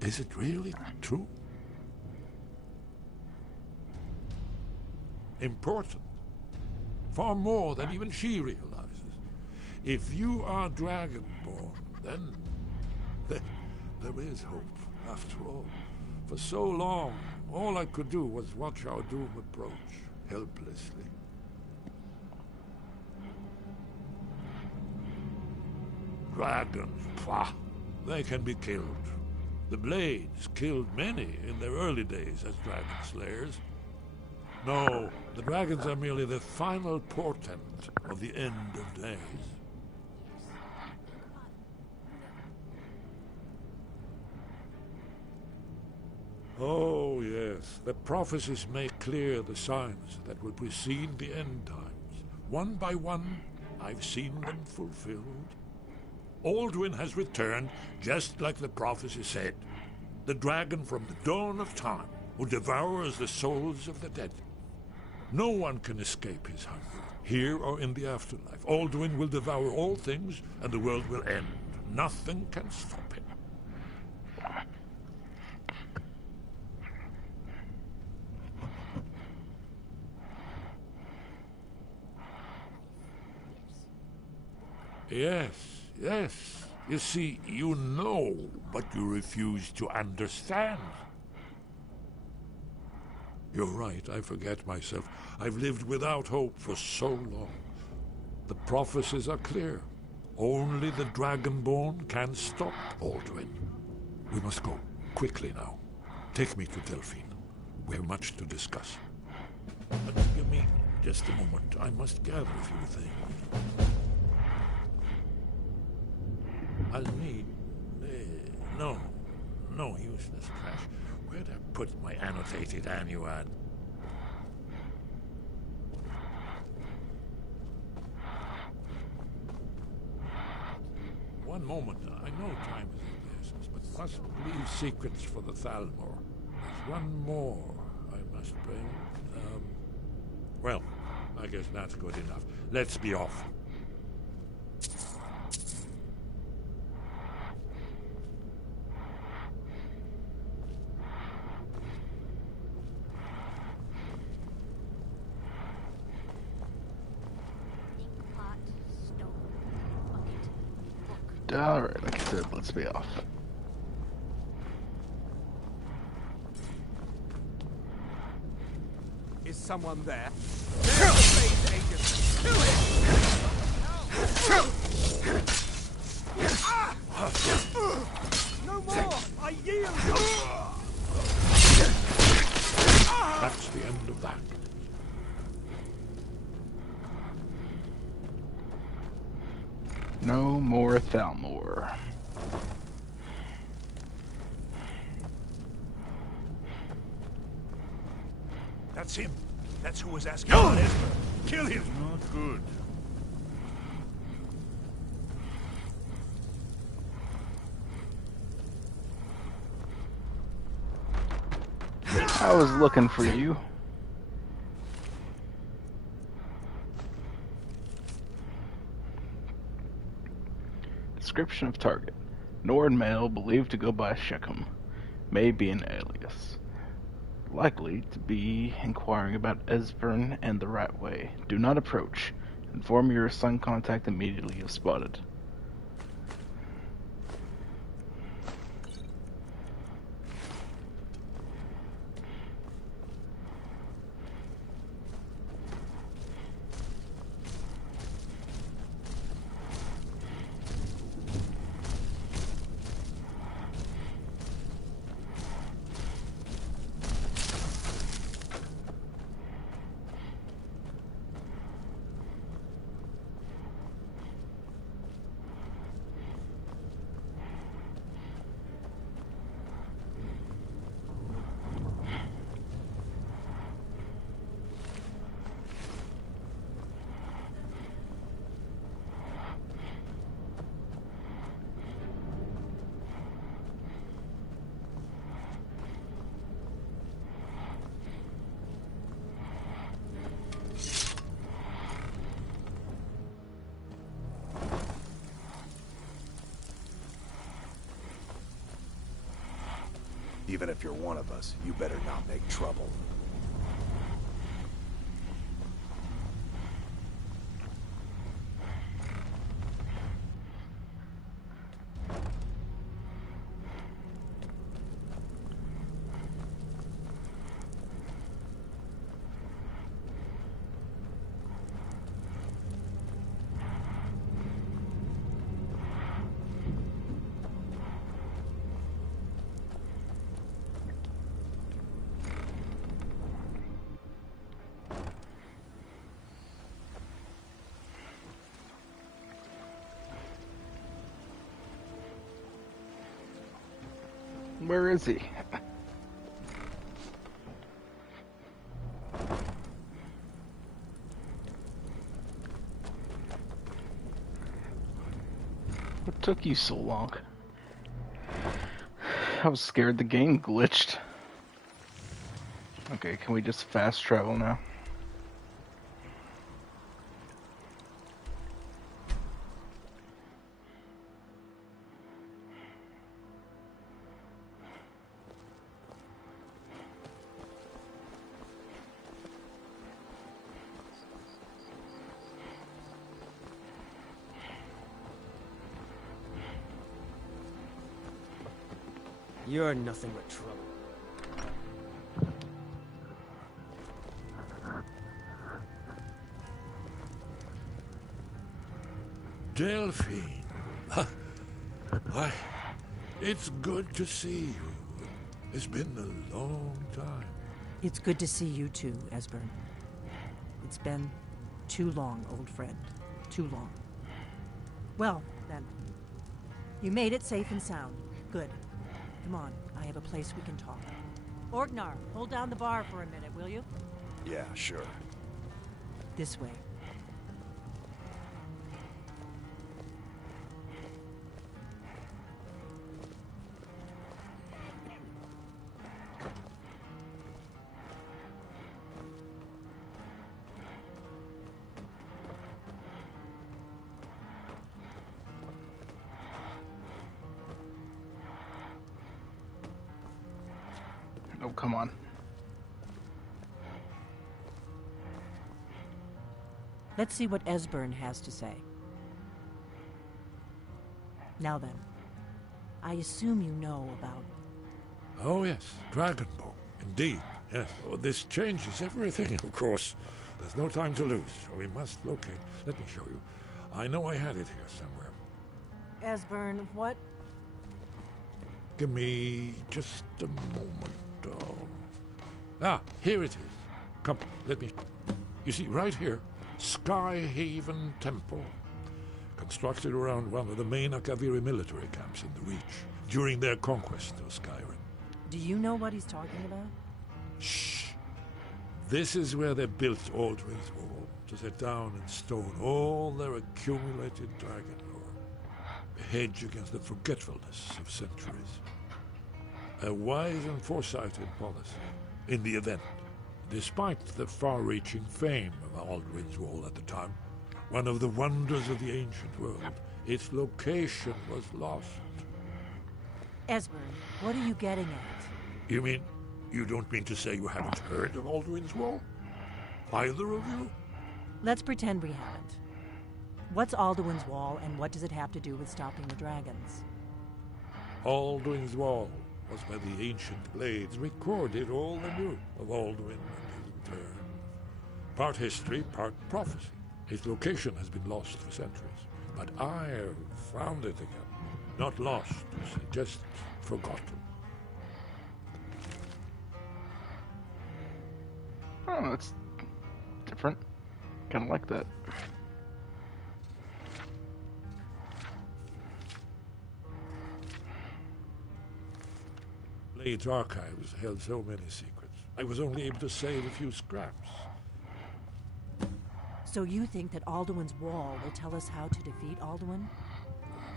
Is it really true? Important. Far more than even she realizes. If you are Dragonborn, then there is hope, after all. For so long, all I could do was watch our doom approach, helplessly. Dragons, pah! They can be killed. The Blades killed many in their early days as dragon slayers. No, the dragons are merely the final portent of the end of days. Oh, yes. The prophecies make clear the signs that will precede the end times. One by one, I've seen them fulfilled. Alduin has returned, just like the prophecy said. The dragon from the dawn of time, who devours the souls of the dead. No one can escape his hunger, here or in the afterlife. Alduin will devour all things, and the world will end. Nothing can stop him. Yes, yes. You see, you know, but you refuse to understand. You're right, I forget myself. I've lived without hope for so long. The prophecies are clear. Only the Dragonborn can stop Alduin. We must go, quickly now. Take me to Delphine. We have much to discuss. But give me just a moment. I must gather a few things. I'll need... no useless trash. Where'd I put my annotated annuad? One moment. I know time is of the essence, but must leave secrets for the Thalmor. There's one more I must bring. Well, I guess that's good enough. Let's be off. Alright, like I said, let's be off. Is someone there? No more! I yield! That's the end of that. No more Thalmor. That's him. That's who was asking about Esper. Kill him! Not good. I was looking for you. Description of target. Nord male believed to go by Shechem. May be an alias. Likely to be inquiring about Esbern and the Rat Way. Do not approach. Inform your assigned contact immediately if spotted. Even if you're one of us, you better not make trouble. Where is he? What took you so long? I was scared the game glitched. Okay, can we just fast travel now? You're nothing but trouble. Delphine. Why, it's good to see you. It's been a long time. It's good to see you too, Esbern. It's been too long, old friend. Too long. Well, then. You made it safe and sound. Good. Come on, I have a place we can talk. Orgnar, hold down the bar for a minute, will you? Yeah, sure. This way. Oh, come on. Let's see what Esbern has to say. Now then, I assume you know about... Oh, yes, Dragonborn. Indeed, yes. Oh, this changes everything, of course. There's no time to lose, so we must locate. Let me show you. I know I had it here somewhere. Esbern, what? Give me just a moment. Here it is. Come, let me... You see, right here, Skyhaven Temple. Constructed around one of the main Akaviri military camps in the Reach during their conquest of Skyrim. Do you know what he's talking about? Shh. This is where they built Aldrin's Wall, to set down in stone all their accumulated dragon lore. A hedge against the forgetfulness of centuries. A wise and foresighted policy in the event. Despite the far-reaching fame of Aldrin's Wall at the time, one of the wonders of the ancient world, its location was lost. Esbern, what are you getting at? You mean, you don't mean to say you haven't heard of Aldrin's Wall? Either of you? Let's pretend we haven't. What's Alduin's Wall, and what does it have to do with stopping the dragons? Aldrin's Wall was where the ancient blades recorded all they knew of Alduin and his return. Part history, part prophecy. Its location has been lost for centuries, but I have found it again. Not lost, you see, just forgotten. Oh, that's different. Kind of like that. Blade's archives held so many secrets. I was only able to save a few scraps. So you think that Alduin's Wall will tell us how to defeat Alduin?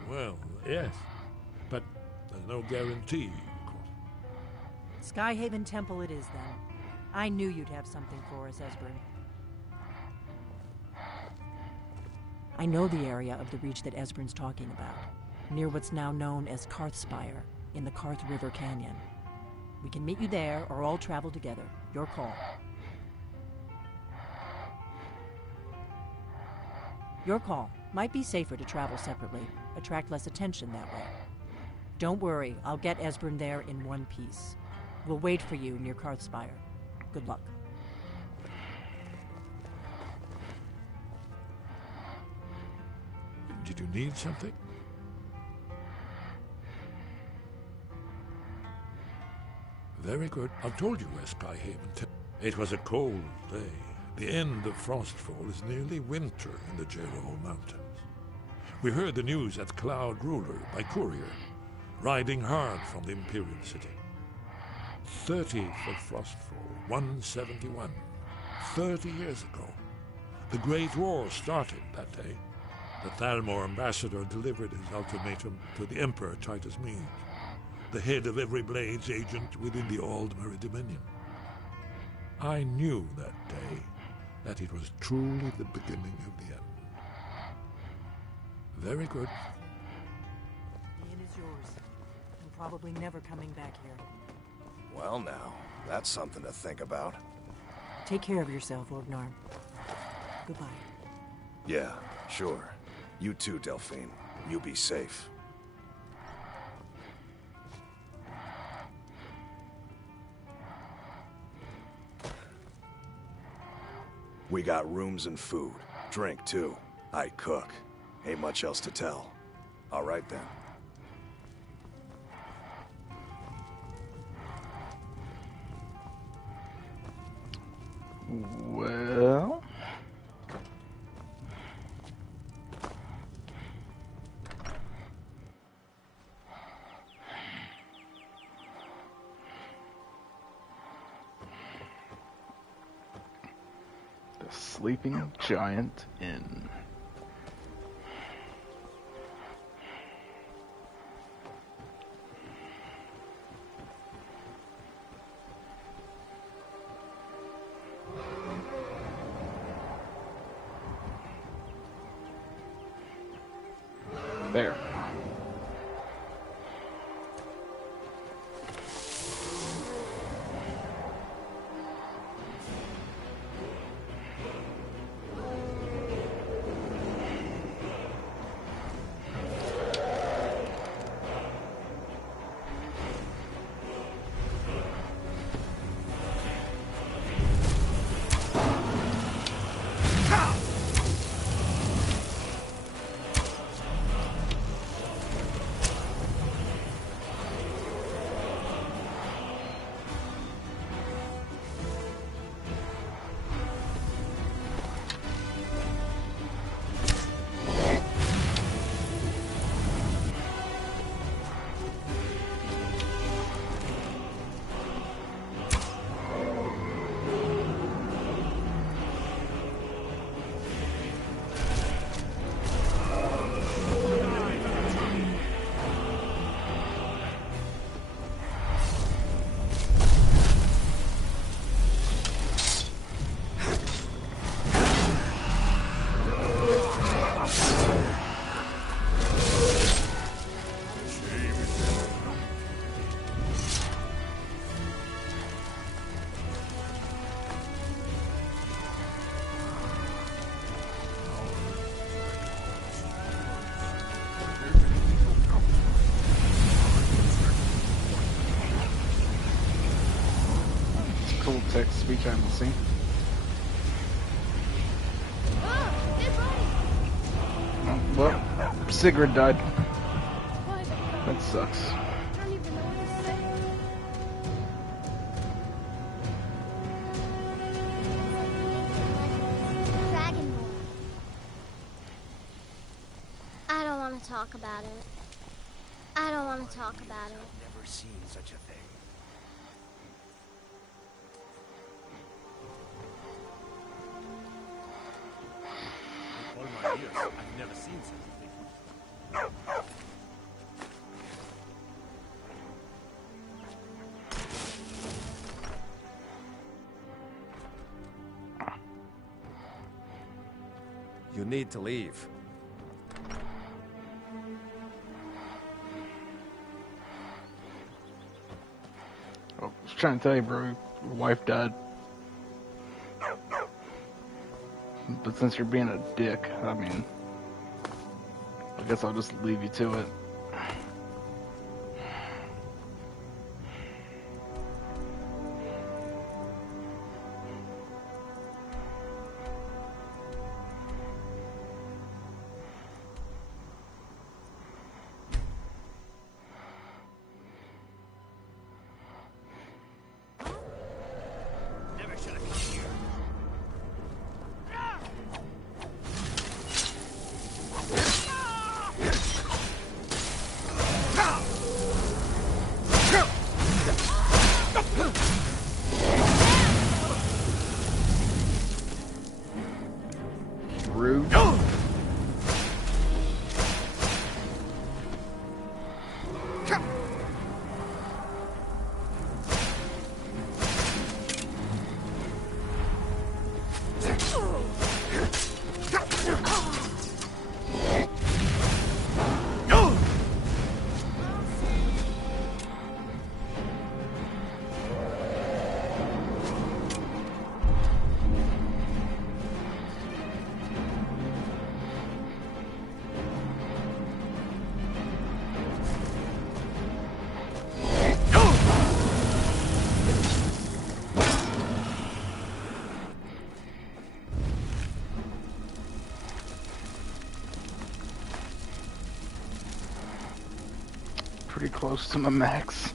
Well, yes. But there's no guarantee, of course. Skyhaven Temple it is, then. I knew you'd have something for us, Esbern. I know the area of the reach that Esbern's talking about, near what's now known as Karthspire, in the Karth River Canyon. We can meet you there, or all travel together. Your call. Your call. Might be safer to travel separately. Attract less attention that way. Don't worry, I'll get Esbern there in one piece. We'll wait for you near Karthspire. Good luck. Did you need something? Very good. I told you where Skyhaven. It was a cold day. The end of Frostfall is nearly winter in the Jero Mountains. We heard the news at Cloud Ruler by courier, riding hard from the Imperial City. 30th of Frostfall, 171. 30 years ago. The Great War started that day. The Thalmor ambassador delivered his ultimatum to the Emperor Titus Mede, the head of every Blades agent within the Aldmeri Dominion. I knew that day that it was truly the beginning of the end. Very good. The inn is yours. I'm probably never coming back here. Well now, that's something to think about. Take care of yourself, Orgnar. Goodbye. Yeah, sure. You too, Delphine. You be safe. We got rooms and food. Drink, too. I cook. Ain't much else to tell. All right, then. Well... The Sleeping Giant Inn. There. text-to-speech I haven't seen. Oh, well, Sigrid died. That sucks. I don't want to talk about it. I don't want to talk about it. I've never seen such a thing. All my years, I've never seen such a thing. You need to leave. I was trying to tell you, bro, your wife died. But since you're being a dick, I mean, I guess I'll just leave you to it. Never should have come here. Rude. Pretty close to my max.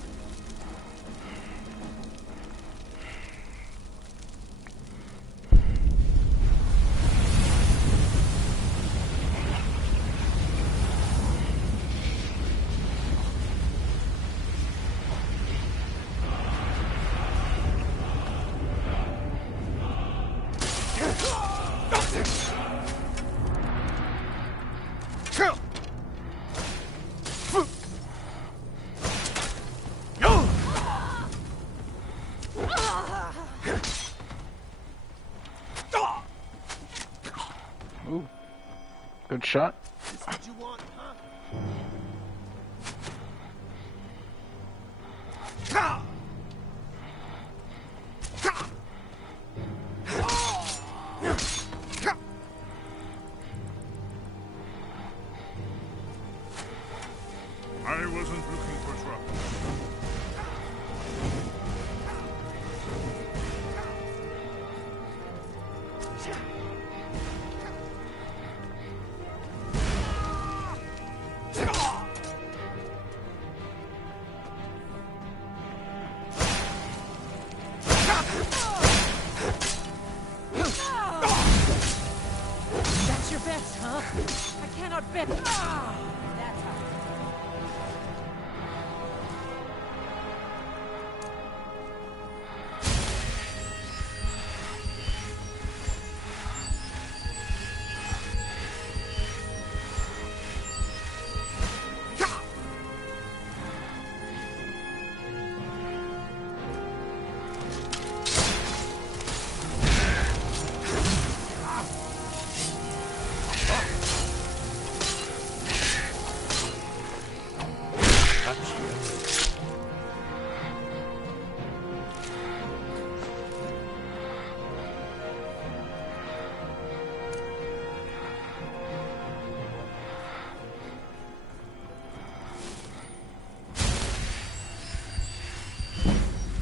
Ooh, good shot. This what you want, huh? I wasn't looking for trouble. That's your best, huh? I cannot bet. That's how.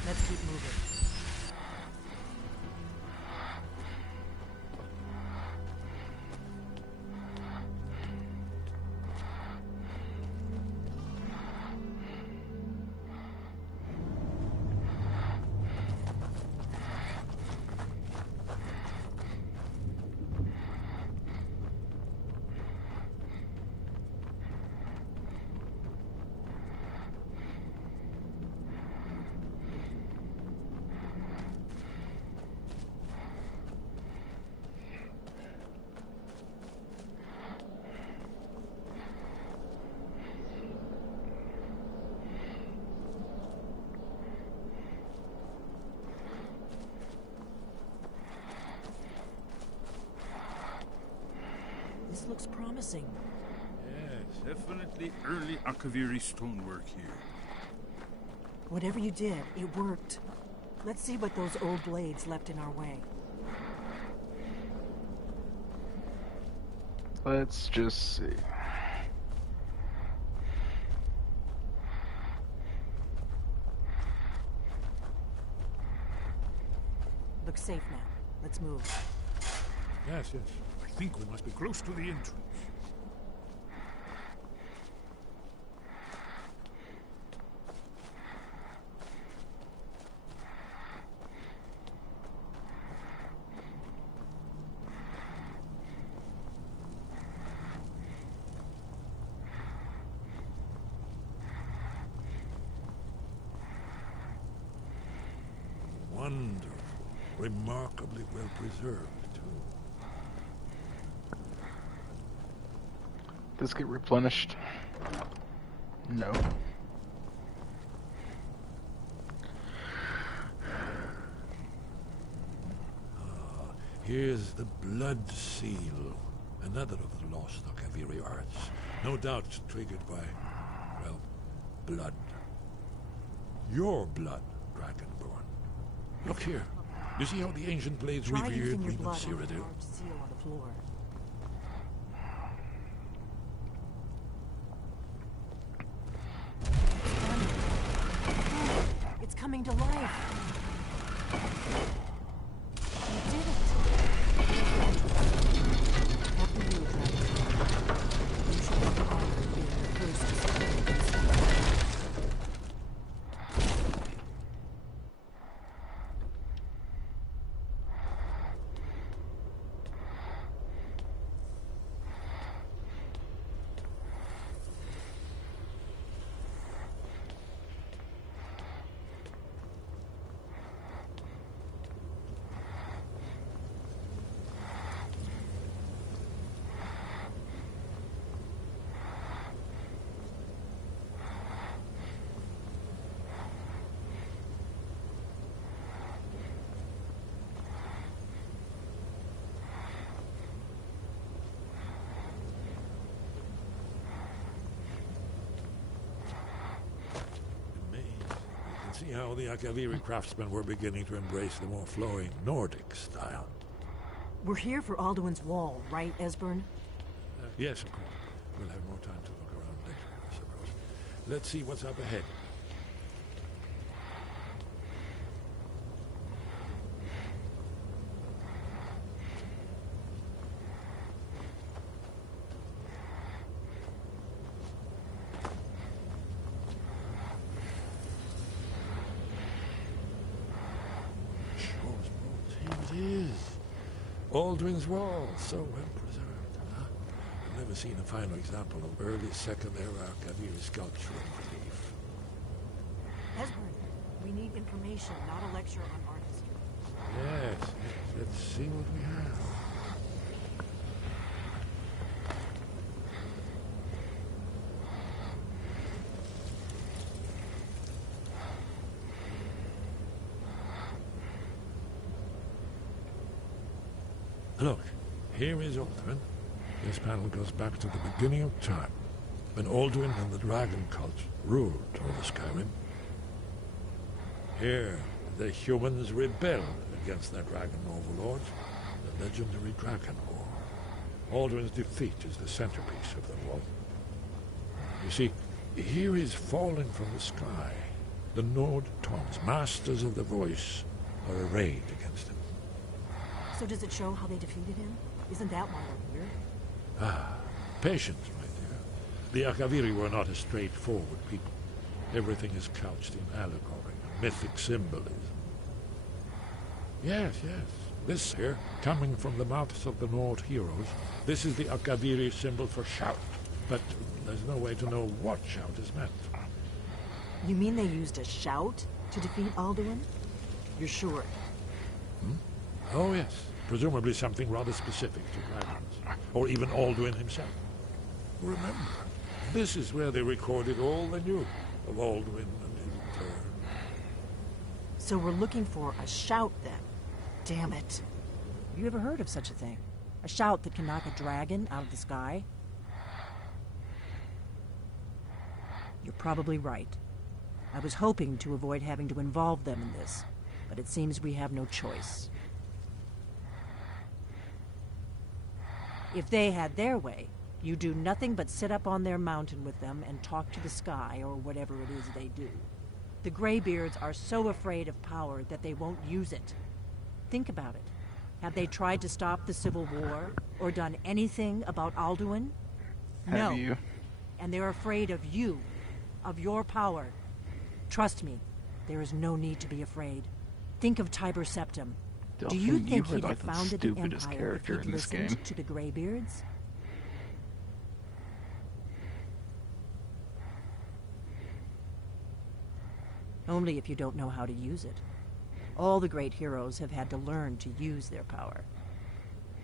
Let's keep moving. looks promising. Yes, definitely early Akaviri stonework here. Whatever you did, it worked. Let's see what those old blades left in our way. Let's just see. Looks safe now. Let's move. Yes, yes. I think we must be close to the entrance. Wonderful. Remarkably well preserved, too. Does it get replenished? No. Here's the blood seal. Another of the lost Akaviri arts. No doubt triggered by, well, blood. Your blood, Dragonborn. Look here. You see how the ancient blades Try revered using your even blood on the Cyrodiil? large seal on the floor. It's coming to life. You did it. After you, Dragon. You should have the honor of being the first to stand against them. See how the Akaviri craftsmen were beginning to embrace the more flowing Nordic style. We're here for Alduin's Wall, right, Esbern? Yes, of course. We'll have more time to look around later, I suppose. Let's see what's up ahead. Alduin's Wall, so well preserved. Huh? I've never seen a finer example of early Second Era Akaviri sculpture and relief. Esbern, we need information, not a lecture on art history. Yes, yes. Let's see what we have. Look, here is Alduin. This panel goes back to the beginning of time, when Alduin and the dragon cult ruled over Skyrim. Here, the humans rebelled against their dragon overlords, the legendary Dragon War. Alduin's defeat is the centerpiece of the wall. You see, here is falling from the sky. The Nord Tons, masters of the voice, are arrayed against him. So does it show how they defeated him? Isn't that why we're here? Ah, patience, my dear. The Akaviri were not a straightforward people. Everything is couched in allegory, mythic symbolism. Yes, yes. This here, coming from the mouths of the Nord heroes, this is the Akaviri symbol for shout. But there's no way to know what shout is meant. You mean they used a shout to defeat Alduin? You're sure? Oh, yes. Presumably something rather specific to dragons. Or even Alduin himself. Remember, this is where they recorded all they knew of Alduin and his return. So we're looking for a shout, then. Damn it. You ever heard of such a thing? A shout that can knock a dragon out of the sky? You're probably right. I was hoping to avoid having to involve them in this, but it seems we have no choice. If they had their way, you do nothing but sit up on their mountain with them and talk to the sky or whatever it is they do. The Greybeards are so afraid of power that they won't use it. Think about it. Have they tried to stop the Civil War or done anything about Alduin? No. Have you? And they're afraid of you, of your power. Trust me, there is no need to be afraid. Think of Tiber Septim. Do you think he'd have founded the Empire if he'd listened to the Greybeards? Only if you don't know how to use it. All the great heroes have had to learn to use their power.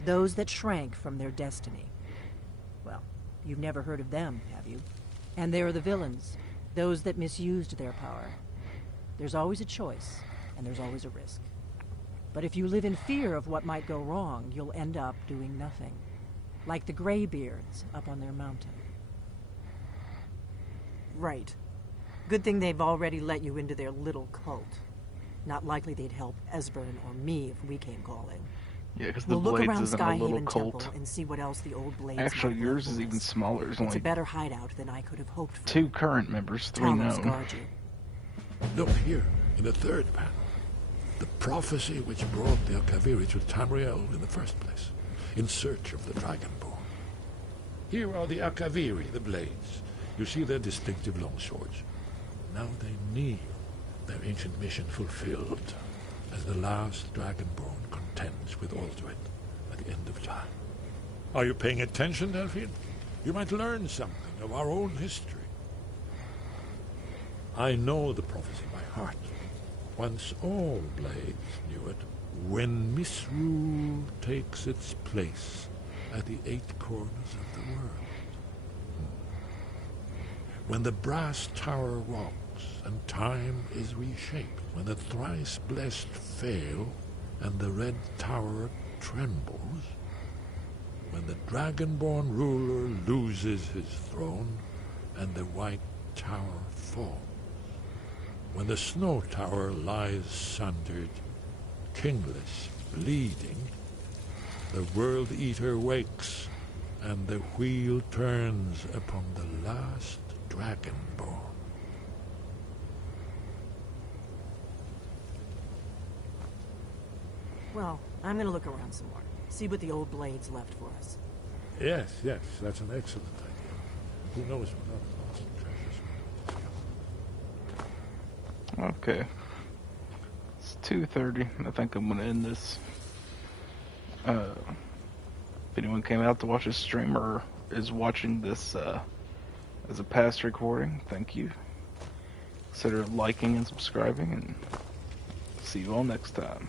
Those that shrank from their destiny. Well, you've never heard of them, have you? And there are the villains, those that misused their power. There's always a choice, and there's always a risk. But if you live in fear of what might go wrong, you'll end up doing nothing. Like the Greybeards up on their mountain. Right. Good thing they've already let you into their little cult. Not likely they'd help Esbern or me if we came calling. Yeah, because the Blades isn't a little cult. And see what else the old Blades Actually, yours is even smaller. It's a better hideout than I could have hoped for. 2 current members, 3 known. Look here, in the third panel. The prophecy which brought the Akaviri to Tamriel in the first place, in search of the Dragonborn. Here are the Akaviri, the Blades. You see their distinctive longswords. Now they kneel, their ancient mission fulfilled, as the last Dragonborn contends with Alduin at the end of time. Are you paying attention, Delphine? You might learn something of our own history. I know the prophecy by heart. Once all Blades knew it, when misrule takes its place at the 8 corners of the world. When the brass tower rocks and time is reshaped, when the thrice blessed fail and the red tower trembles, when the Dragonborn ruler loses his throne and the white tower falls, when the snow tower lies sundered, kingless, bleeding, the World Eater wakes and the wheel turns upon the last Dragonborn. Well, I'm gonna look around some more. See what the old Blades left for us. Yes, that's an excellent idea. Who knows what other lost treasures. Okay. It's 2:30. I think I'm gonna end this. If anyone came out to watch this stream or is watching this as a past recording, thank you. Consider liking and subscribing, and see you all next time.